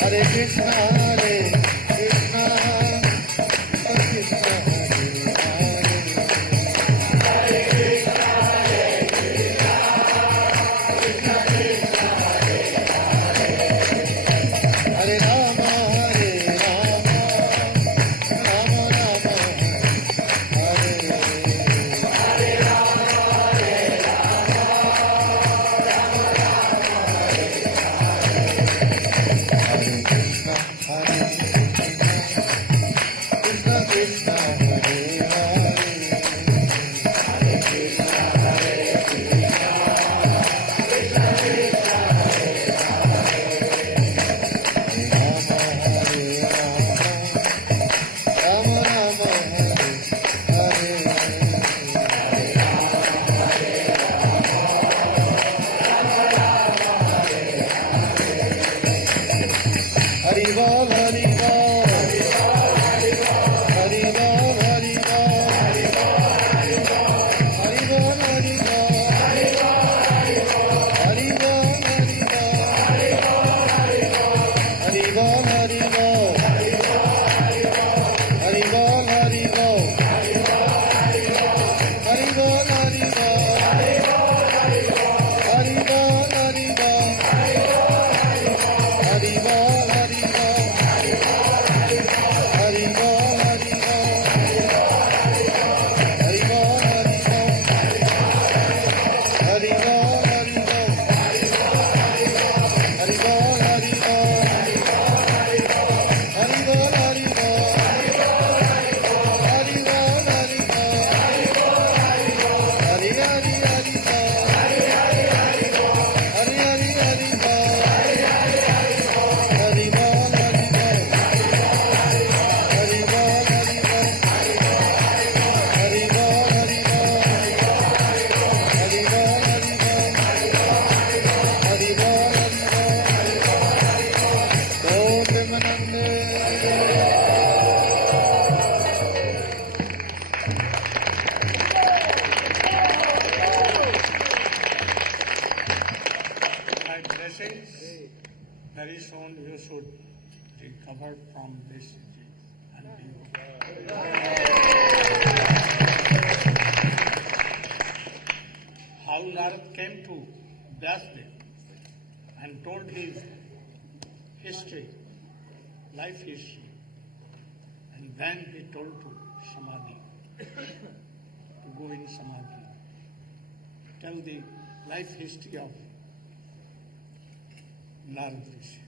Hare Krishna, Krishna Krishna, Rama Rama, Hare Hare Krishna, Krishna Krishna, Hare Rama, Rama Rama, Hare Hare Krishna, very soon you should recover from this disease and be how Narad came to Vyasdev and told his history, life history, and then he told to Samadhi, to go in Samadhi, tell the life history of Narad Rishi.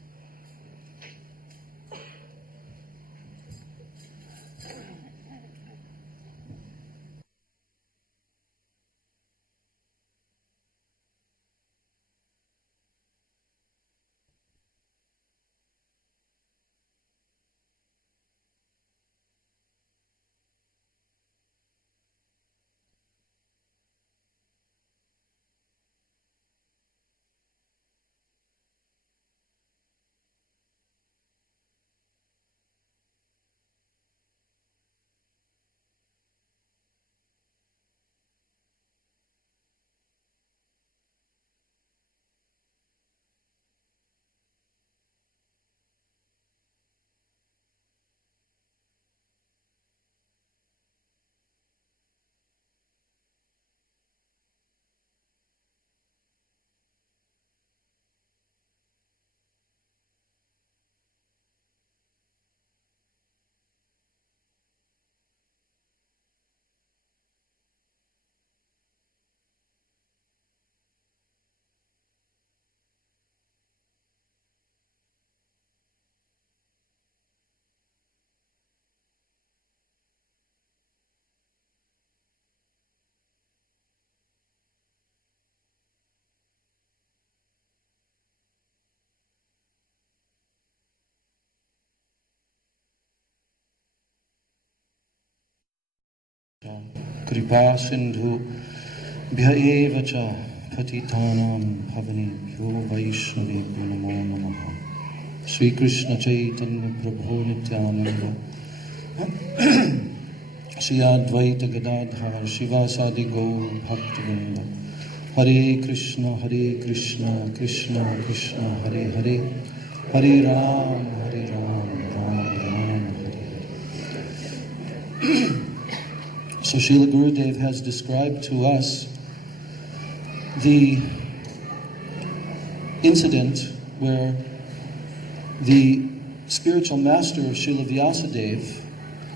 कृपा सिंधु भ्यएव च पतितानां पावनेभ्यो वैष्णवेभ्यो नमो नमः। श्री कृष्ण चैतन्य प्रभु नित्यानंद श्री अद्वैत गदाधर शिवासादि गौर भक्तवृंद। हरे कृष्ण कृष्ण कृष्ण हरे हरे, हरे राम राम राम हरे। So Srila Gurudev has described to us the incident where the spiritual master of Srila Vyasadeva,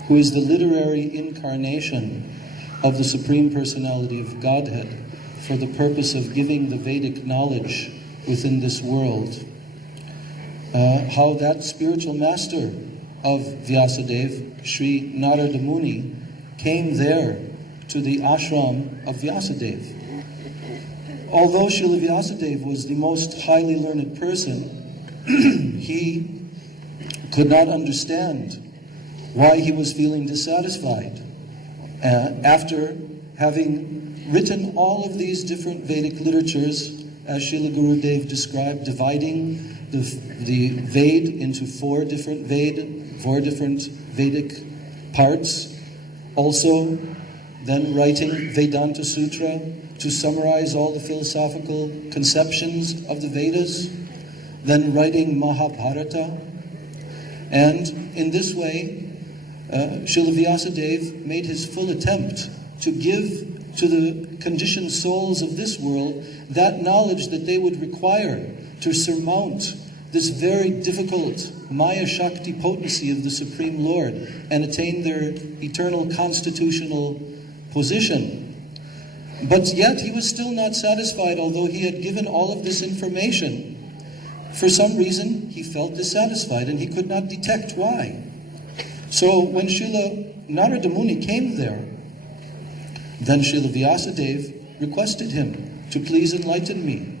who is the literary incarnation of the Supreme Personality of Godhead for the purpose of giving the Vedic knowledge within this world, how that spiritual master of Vyasadeva, Sri Narada Muni, came there to the ashram of Vyasadeva. Although Srila Vyasadeva was the most highly learned person, he could not understand why he was feeling dissatisfied. After having written all of these different Vedic literatures, as Srila Gurudev described, dividing the Ved into four different Vedic parts, also then writing Vedanta Sutra to summarize all the philosophical conceptions of the Vedas, then writing Mahabharata. And in this way, Srila Vyasadeva made his full attempt to give to the conditioned souls of this world that knowledge that they would require to surmount this very difficult Maya Shakti potency of the Supreme Lord and attain their eternal constitutional position. But yet he was still not satisfied, although he had given all of this information. For some reason, he felt dissatisfied and he could not detect why. So when Srila Narada Muni came there, then Srila Vyasadeva requested him to please enlighten me.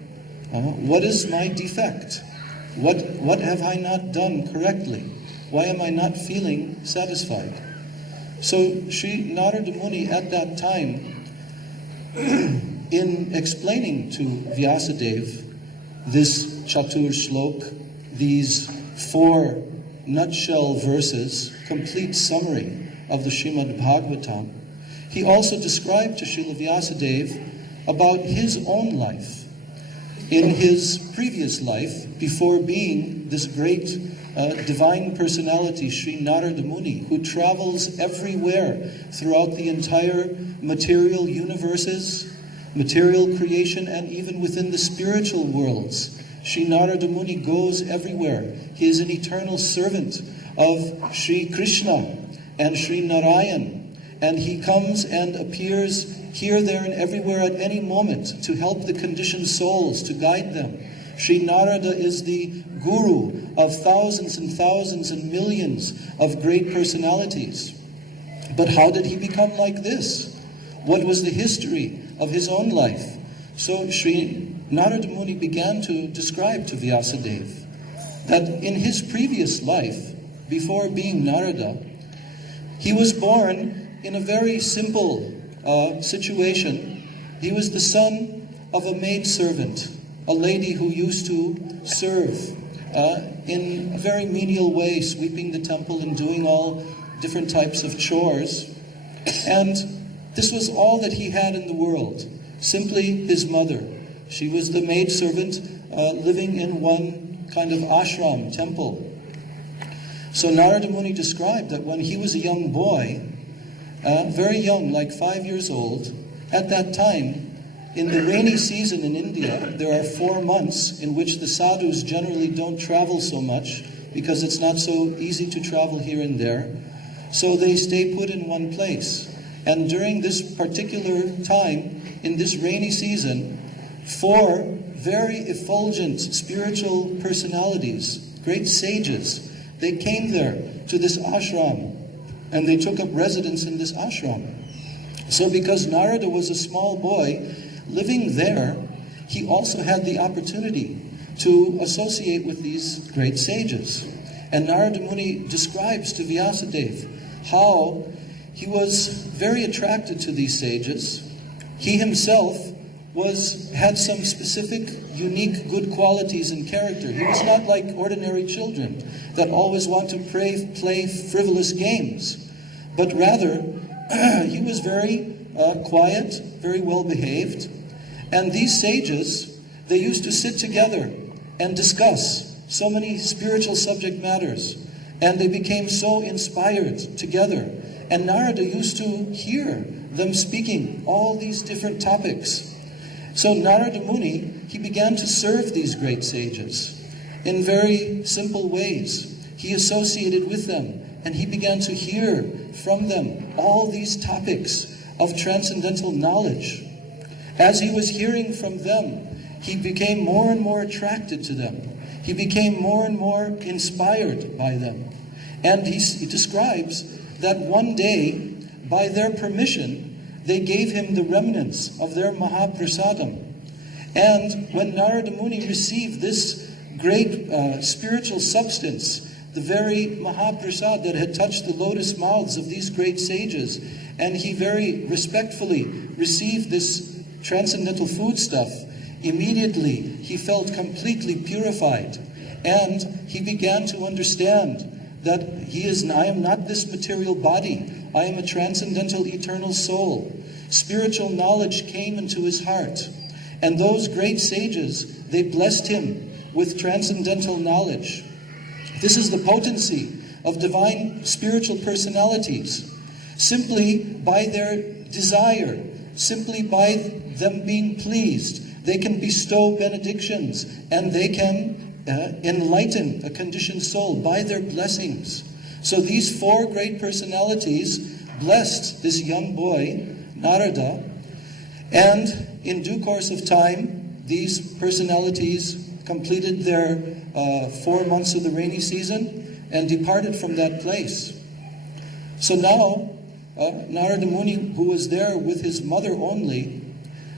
What is my defect? What have I not done correctly? Why am I not feeling satisfied? So Sri Narada Muni at that time, in explaining to Vyasadeva this Chatur Shlok, these 4 nutshell verses, complete summary of the Srimad Bhagavatam, he also described to Srila Vyasadeva about his own life. in his previous life, before being this great divine personality, Sri Narada Muni, who travels everywhere throughout the entire material universes, material creation, and even within the spiritual worlds. Sri Narada Muni goes everywhere. He is an eternal servant of Sri Krishna and Sri Narayana, and he comes and appears here, there, and everywhere at any moment to help the conditioned souls, to guide them. Sri Narada is the guru of thousands and thousands and millions of great personalities. But how did he become like this? What was the history of his own life? So Sri Narada Muni began to describe to Vyasadeva that in his previous life, before being Narada, he was born in a very simple situation. He was the son of a maidservant, a lady who used to serve in a very menial way, sweeping the temple and doing all different types of chores. And this was all that he had in the world, simply his mother. She was the maidservant living in one kind of ashram, temple. So Narada Muni described that when he was a young boy, very young, like 5 years old, at that time, in the rainy season in India, there are 4 months in which the sadhus generally don't travel so much because it's not so easy to travel here and there. So they stay put in one place. And during this particular time, in this rainy season, 4 very effulgent spiritual personalities, great sages, they came there to this ashram and they took up residence in this ashram. So because Narada was a small boy living there, he also had the opportunity to associate with these great sages. And Narada Muni describes to Vyasadeva how he was very attracted to these sages. He himself had some specific, unique, good qualities and character. He was not like ordinary children that always want to play frivolous games, but rather he was very quiet, very well behaved. And these sages, they used to sit together and discuss so many spiritual subject matters, and they became so inspired together. And Narada used to hear them speaking all these different topics. So Narada Muni, he began to serve these great sages in very simple ways. He associated with them, and he began to hear from them all these topics of transcendental knowledge. As he was hearing from them, he became more and more attracted to them. He became more and more inspired by them. And he describes that one day, by their permission, they gave him the remnants of their Mahaprasadam. And when Narada Muni received this great spiritual substance, the very Mahaprasad that had touched the lotus mouths of these great sages, and he very respectfully received this transcendental foodstuff, immediately he felt completely purified. And he began to understand that I am not this material body. I am a transcendental eternal soul. Spiritual knowledge came into his heart. And those great sages, they blessed him with transcendental knowledge. This is the potency of divine spiritual personalities. Simply by their desire, simply by them being pleased, they can bestow benedictions and they can enlighten a conditioned soul by their blessings. So these 4 great personalities blessed this young boy, Narada, and in due course of time, these personalities completed their 4 months of the rainy season and departed from that place. So now, Narada Muni, who was there with his mother only,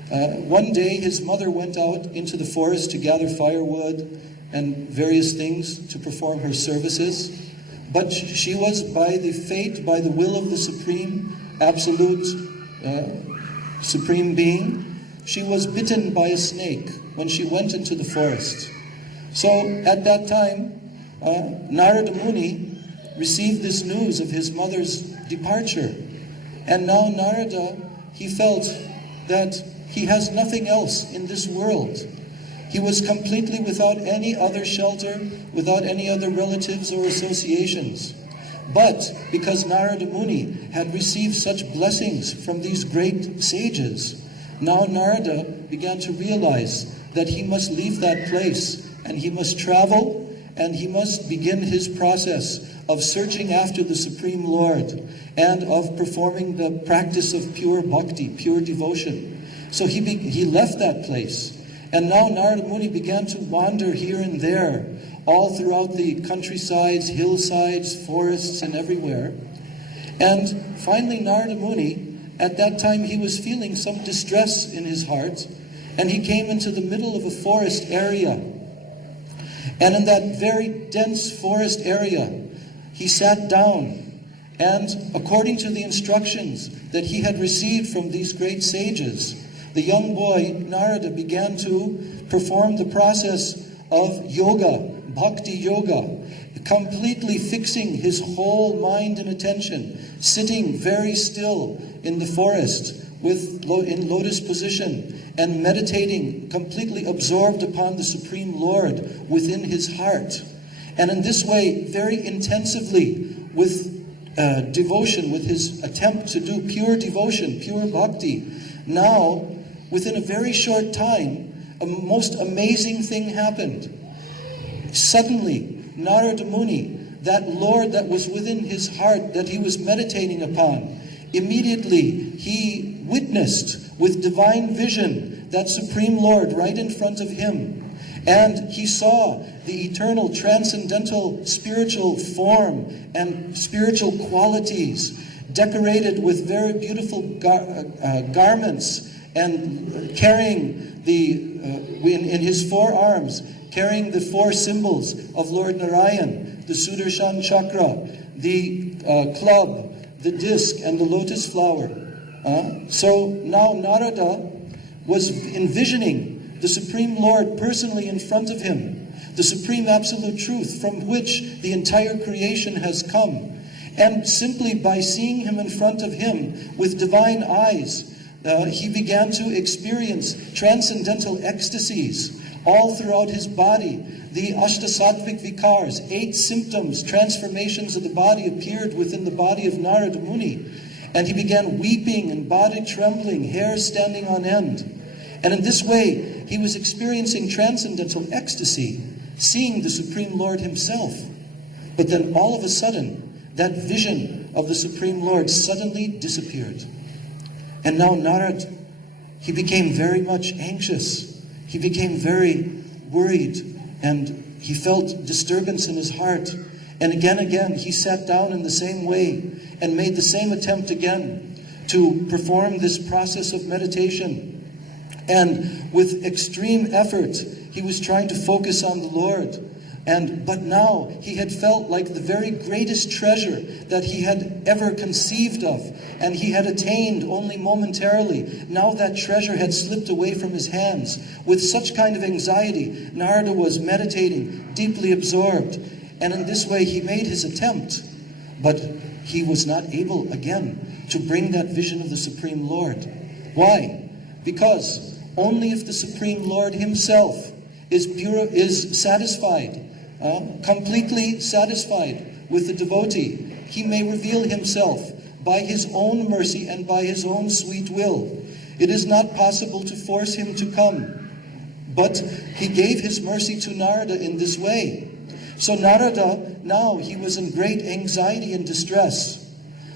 one day his mother went out into the forest to gather firewood and various things to perform her services. But she was, by the fate, by the will of the Supreme, Absolute, Supreme Being, she was bitten by a snake when she went into the forest. So at that time, Narada Muni received this news of his mother's departure. And now Narada, he felt that he has nothing else in this world. He was completely without any other shelter, without any other relatives or associations. But because Narada Muni had received such blessings from these great sages, now Narada began to realize that he must leave that place and he must travel and he must begin his process of searching after the Supreme Lord and of performing the practice of pure bhakti, pure devotion. So he left that place. And now Narada Muni began to wander here and there, all throughout the countrysides, hillsides, forests, and everywhere. And finally Narada Muni, at that time he was feeling some distress in his heart, and he came into the middle of a forest area. And in that very dense forest area, he sat down, and according to the instructions that he had received from these great sages, the young boy, Narada, began to perform the process of yoga, bhakti yoga, completely fixing his whole mind and attention, sitting very still in the forest in lotus position, and meditating, completely absorbed upon the Supreme Lord within his heart. And in this way, very intensively, with devotion, with his attempt to do pure devotion, pure bhakti, now, within a very short time, a most amazing thing happened. Suddenly, Narada Muni, that Lord that was within his heart, that he was meditating upon, immediately he witnessed with divine vision that Supreme Lord right in front of him. And he saw the eternal, transcendental, spiritual form and spiritual qualities decorated with very beautiful garments, and carrying in his forearms, carrying the four symbols of Lord Narayana, the Sudarshan Chakra, the club, the disc, and the lotus flower. So now Narada was envisioning the Supreme Lord personally in front of him, the Supreme Absolute Truth from which the entire creation has come. And simply by seeing him in front of him with divine eyes, he began to experience transcendental ecstasies all throughout his body. The Ashtasattvic Vikars, 8 symptoms, transformations of the body appeared within the body of Narada Muni. And he began weeping and body trembling, hair standing on end. And in this way, he was experiencing transcendental ecstasy, seeing the Supreme Lord himself. But then all of a sudden, that vision of the Supreme Lord suddenly disappeared. And now Narad, he became very much anxious. He became very worried, and he felt disturbance in his heart. And again, he sat down in the same way and made the same attempt again to perform this process of meditation. And with extreme effort, he was trying to focus on the Lord. But now he had felt like the very greatest treasure that he had ever conceived of, and he had attained only momentarily. Now that treasure had slipped away from his hands. With such kind of anxiety, Narada was meditating, deeply absorbed. And in this way he made his attempt, but he was not able again to bring that vision of the Supreme Lord. Why? Because only if the Supreme Lord himself is satisfied, completely satisfied with the devotee, he may reveal himself by his own mercy and by his own sweet will. It is not possible to force him to come, but he gave his mercy to Narada in this way. So Narada, now he was in great anxiety and distress.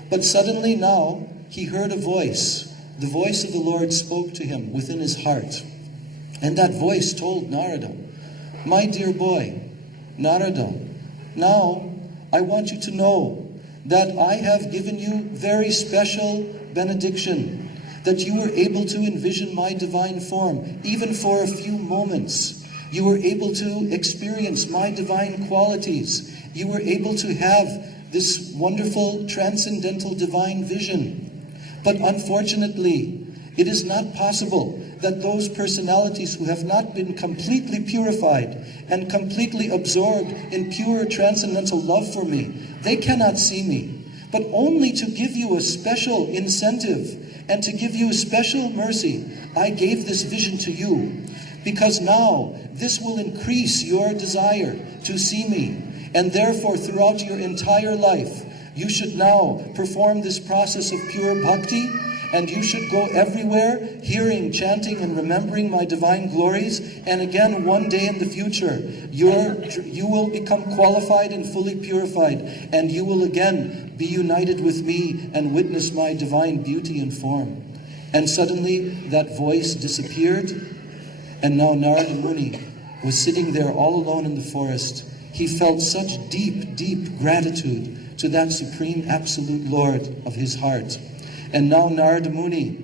But suddenly now he heard a voice. The voice of the Lord spoke to him within his heart. And that voice told Narada, "My dear boy, Narada, now I want you to know that I have given you very special benediction, that you were able to envision my divine form, even for a few moments. You were able to experience my divine qualities. You were able to have this wonderful transcendental divine vision. But unfortunately, it is not possible that those personalities who have not been completely purified and completely absorbed in pure transcendental love for me, they cannot see me. But only to give you a special incentive and to give you a special mercy, I gave this vision to you. because now this will increase your desire to see me. And therefore, throughout your entire life, you should now perform this process of pure bhakti, and you should go everywhere hearing, chanting, and remembering my divine glories. And again, one day in the future, you will become qualified and fully purified, and you will again be united with me and witness my divine beauty and form. And suddenly that voice disappeared, and now Narada Muni was sitting there all alone in the forest. He felt such deep, deep gratitude to that Supreme Absolute Lord of his heart. And now Narada Muni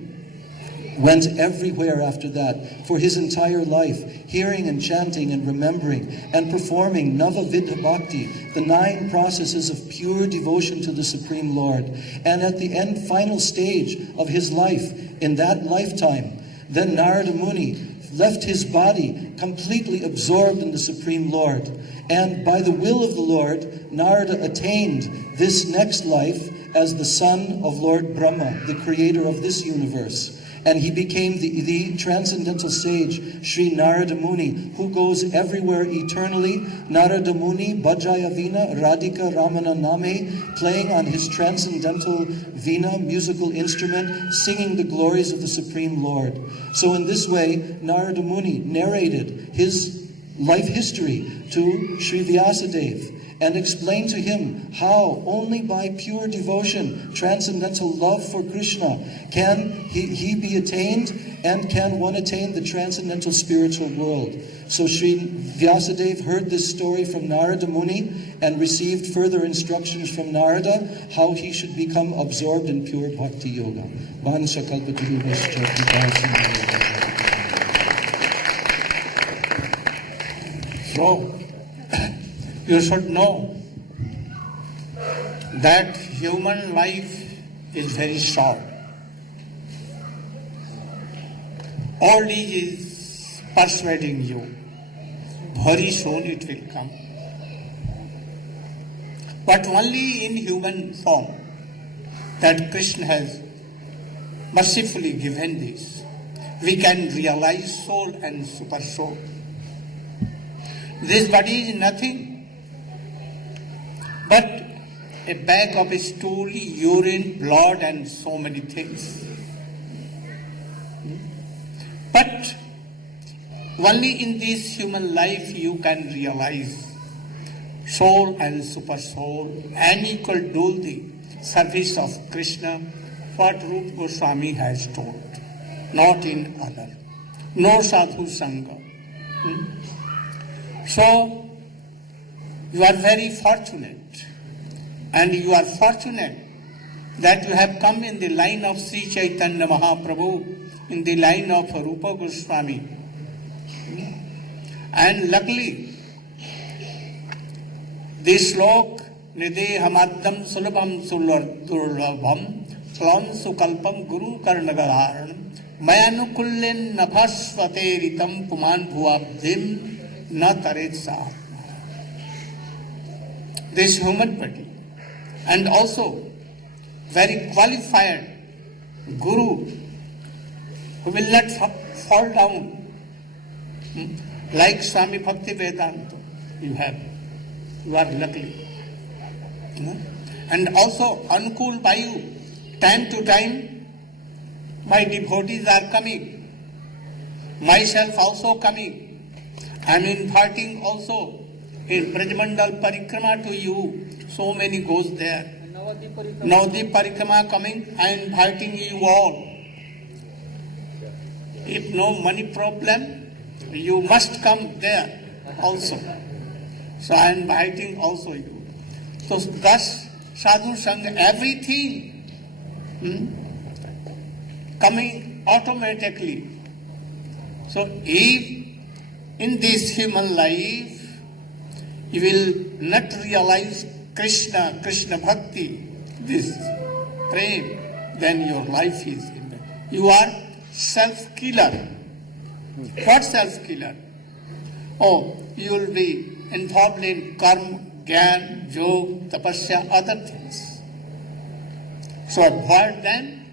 went everywhere after that for his entire life, hearing and chanting and remembering and performing Navavidha Bhakti, the 9 processes of pure devotion to the Supreme Lord. And at the end, final stage of his life, in that lifetime, then Narada Muni left his body completely absorbed in the Supreme Lord. And by the will of the Lord, Narada attained this next life as the son of Lord Brahma, the creator of this universe. And he became the transcendental sage, Sri Narada Muni, who goes everywhere eternally. Narada Muni, Bhajaya Veena, Radhika Ramana Name, playing on his transcendental Veena, musical instrument, singing the glories of the Supreme Lord. So in this way, Narada Muni narrated his life history to Sri Vyasadeva, and explain to him how only by pure devotion, transcendental love for Krishna, can he be attained, and can one attain the transcendental spiritual world. So Sri Vyasadeva heard this story from Narada Muni and received further instructions from Narada how he should become absorbed in pure bhakti yoga. So, you should know that human life is very short. Old age is persuading you. Very soon it will come. But only in human form that Krishna has mercifully given this, we can realize soul and super soul. This body is nothing but a bag of story, urine, blood, and so many things. But only in this human life you can realize soul and super soul, and equal do the service of Krishna, what Rupa Goswami has told, not in other, no sadhu sangha. So, you are very fortunate, and you are fortunate that you have come in the line of Sri Chaitanya Mahaprabhu, in the line of Rupa Goswami. And luckily, this slok, Nidehamaddam sulabham durlabham, plam sukalpam guru karnagaran, mayanukullen nabhasvateritam puman bhuabdim na taretsa. This human body, and also very qualified guru who will not fall down, like Swami Bhakti Vedanta you have. You are lucky. And also Ankul Bayu, time to time my devotees are coming, myself also coming. I am inviting also in Brajmandal Parikrama to you. So many goes there. Navadip Parikrama coming, I am inviting you all. If no money problem, you must come there also. So I am inviting also you. So thus Sadhu Sangha, everything coming automatically. So if in this human life you will not realize Krishna, Krishna Bhakti, this prem, then your life is in vain. You are self-killer. What self-killer? Oh, you will be involved in karma, gyan, yoga, tapasya, other things. So avoid them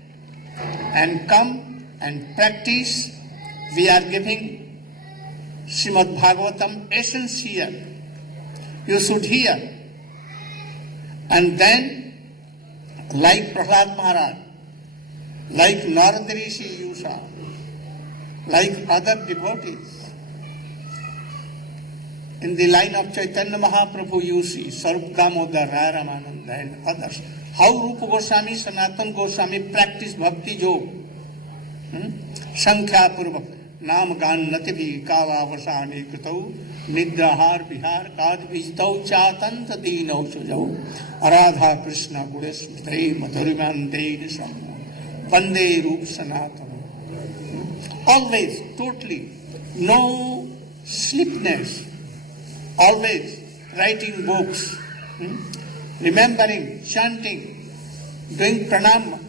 and come and practice. We are giving Srimad Bhagavatam essence here. You should hear. And then, like Prahlad Maharaj, like Narada Rishi Yusha, like other devotees, in the line of Chaitanya Mahaprabhu you see, Sarup Damodar, Raya Ramananda and others, how Rupa Goswami, Sanatana Goswami practice bhakti yoga. Sankhya Purvak, Nam Gan Nativi, Kava Vasani Kutau, Nidrahar Bihar, Kad Vistau Chatanta Dino Sujau, Aradha Krishna Gudes, Madhuriman Dein Samu, Vande Rup Sanatana. Always, totally, no sleepiness, always writing books, remembering, chanting, doing pranam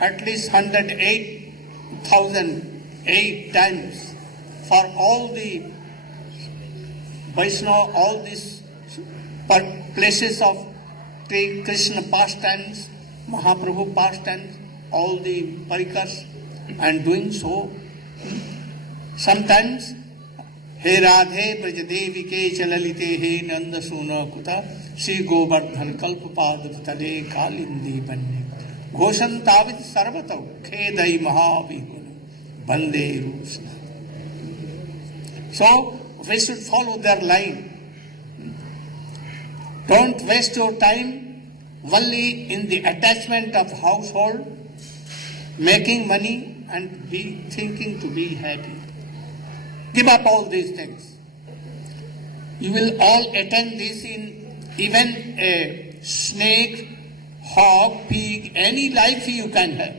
at least 108,008 times for all the Vaishnava, all these places of Krishna pastimes, Mahaprabhu pastimes, all the parikars, and doing so. Sometimes, He Radhe Brajadevi ke chalalite he Nanda Suna Kuta Shri Govardhan Kalpapad Tale Kalindi Bande Ghoshantavit Sarvatav Khedai Mahavihuna Bande Rusna. So, we should follow their line. Don't waste your time only in the attachment of household, making money and be thinking to be happy. Give up all these things. You will all attend this in even a snake, hog, pig, any life you can have.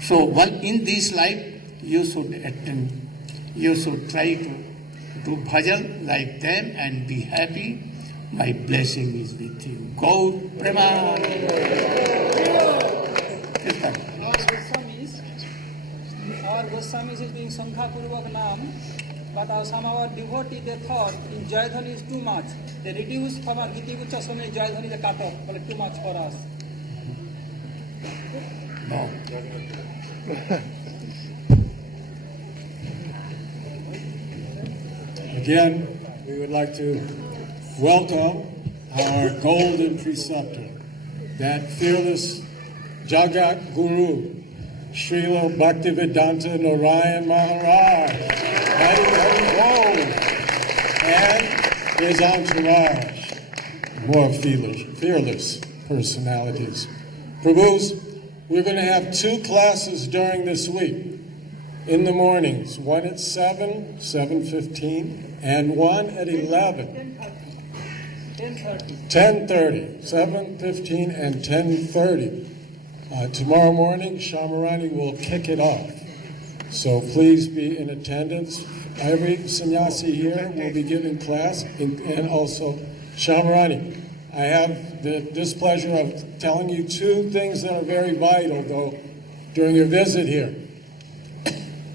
So in this life you should attend. You should try to do bhajan like them and be happy. My blessing is with you. Gaur Preman. Our Goswamis is being Sankha Purvak Nam, but some of our devotees they thought in Jayadhani is too much. They reduced from our Giti Gucha so many Jayadhani they cut off, but too much for us. No. Again, we would like to welcome our golden preceptor, that fearless Jagat Guru, Srila Bhaktivedanta Narayana Maharaj, and his entourage, more fearless personalities. Prabhus, we're going to have 2 classes during this week. In the mornings, one at 7:15, and one at 11. 10:30, 7:15 and 10:30. Tomorrow morning, Shamarani will kick it off. So please be in attendance. Every sannyasi here will be giving class, and also Shamarani. I have the displeasure of telling you 2 things that are very vital, though, during your visit here.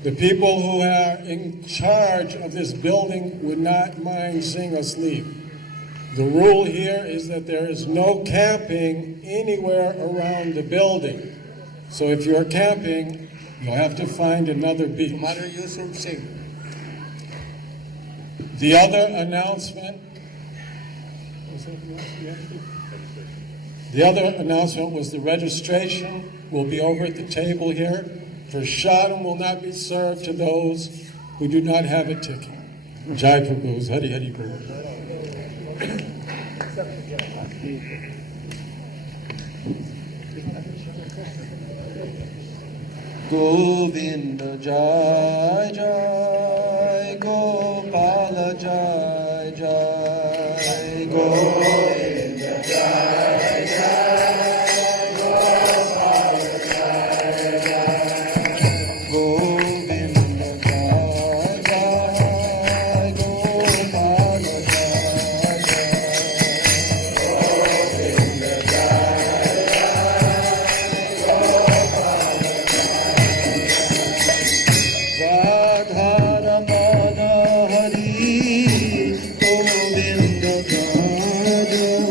The people who are in charge of this building would not mind seeing us leave. The rule here is that there is no camping anywhere around the building. So if you're camping, you'll have to find another beach. Tomorrow you should sing. The other announcement was the registration will be over at the table here. Prasadam will not be served to those who do not have a ticket. Jai Prabhu, Hari Hari Prabhu. Govinda Jai Jai, Gopala Jai Jai, Govinda Jai Jai, Gopala Jai Jai, Govinda Jai Jai, Gopala Jai Jai, Govinda Jai Radha Ramana Hari Govinda Jai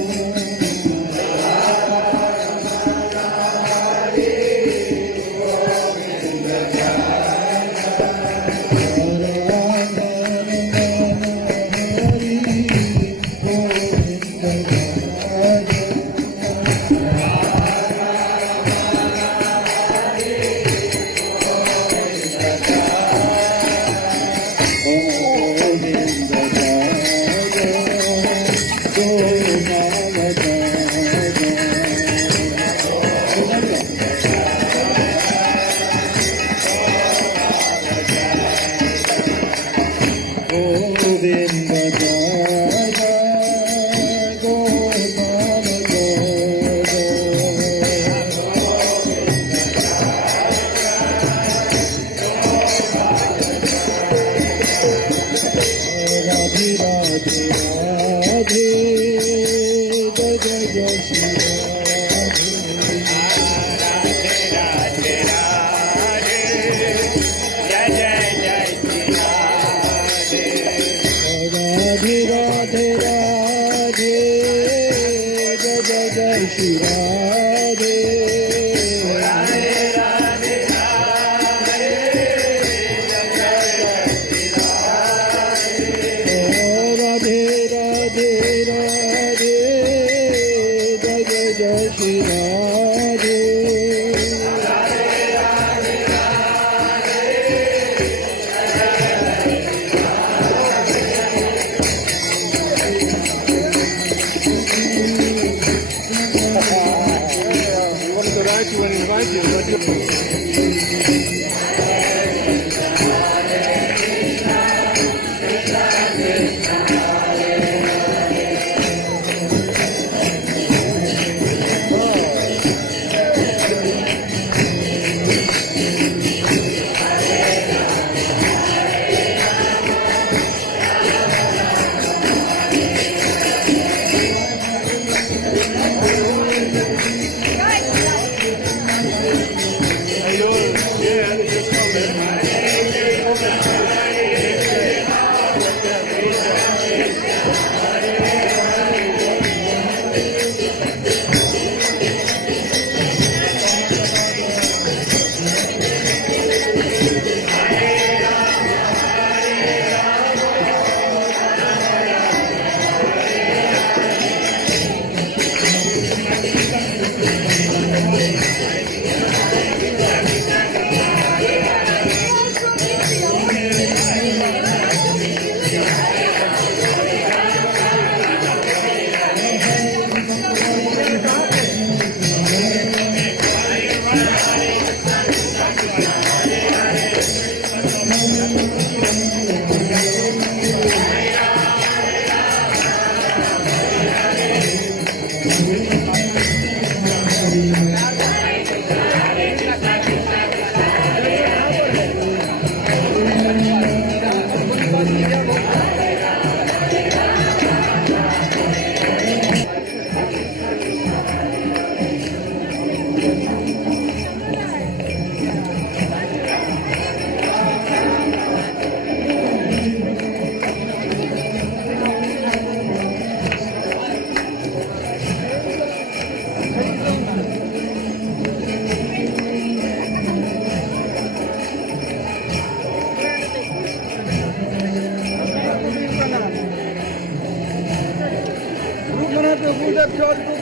would have told to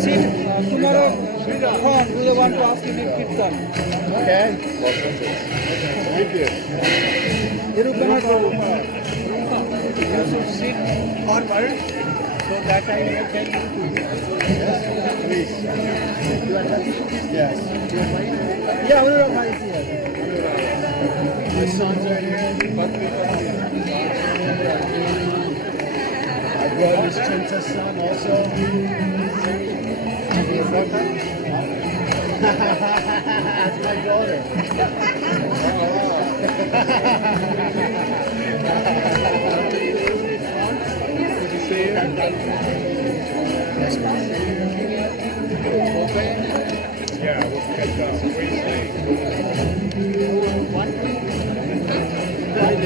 sit tomorrow front. We want to ask you to Kirtan. Okay. Thank you. You should sit forward so that I may tell you to do. Please. You are happy? Yes. You are fine? Yeah, Anurag is here. My sons are here. I brought his Chinta's son also. Your daughter? That's my daughter. Did you see her? Yes, ma'am. Okay? Yeah, we'll catch up.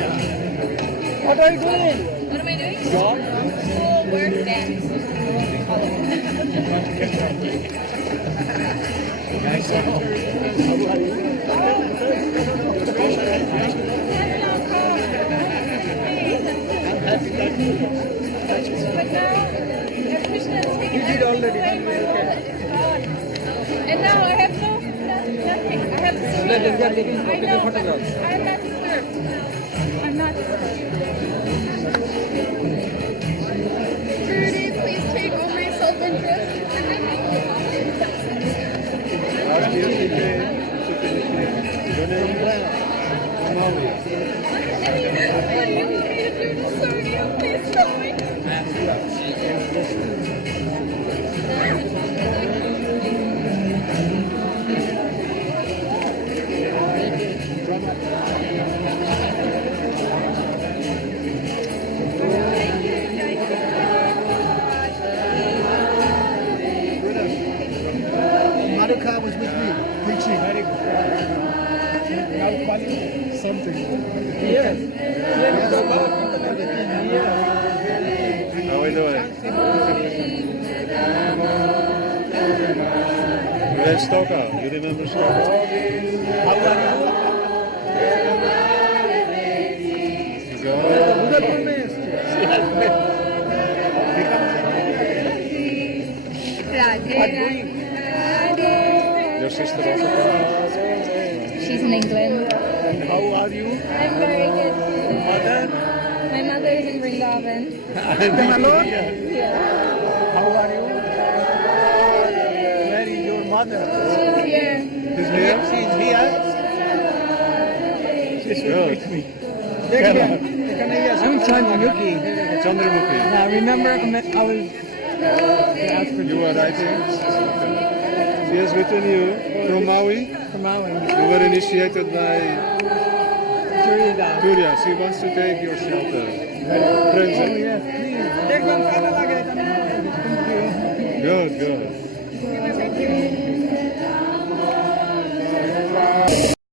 What are you doing? What am I doing? Job? School, work, dance. Nice. How are you? But now, Krishna is taking You did already. and now I have nothing. I have to Let them get taking I know, but photographs. I'm not disturbed. I'm not disturbed. Trudy, please take all my self-interest. What do you want me to do to serve you? Please tell me. Madhuka was with me, preaching. Very good. Something. Yes. Yes. How are we doing? Where's Stokoe? You remember Stokoe? How are you? Your sister also comes? She's in England. And how are you? I'm very good. Mother? My mother is in Vrindavan. Bangalore? Yeah. How are you? Where is your mother? She's here. She's here? She's here? She's with me. I'm Chandramukhi. Chandramukhi. I remember I was... You were writing? She has written you from Maui? From Maui. You were initiated by Turida. Turya. She wants to take your shelter. Friends, Oh, yes, please. Take one. good, good.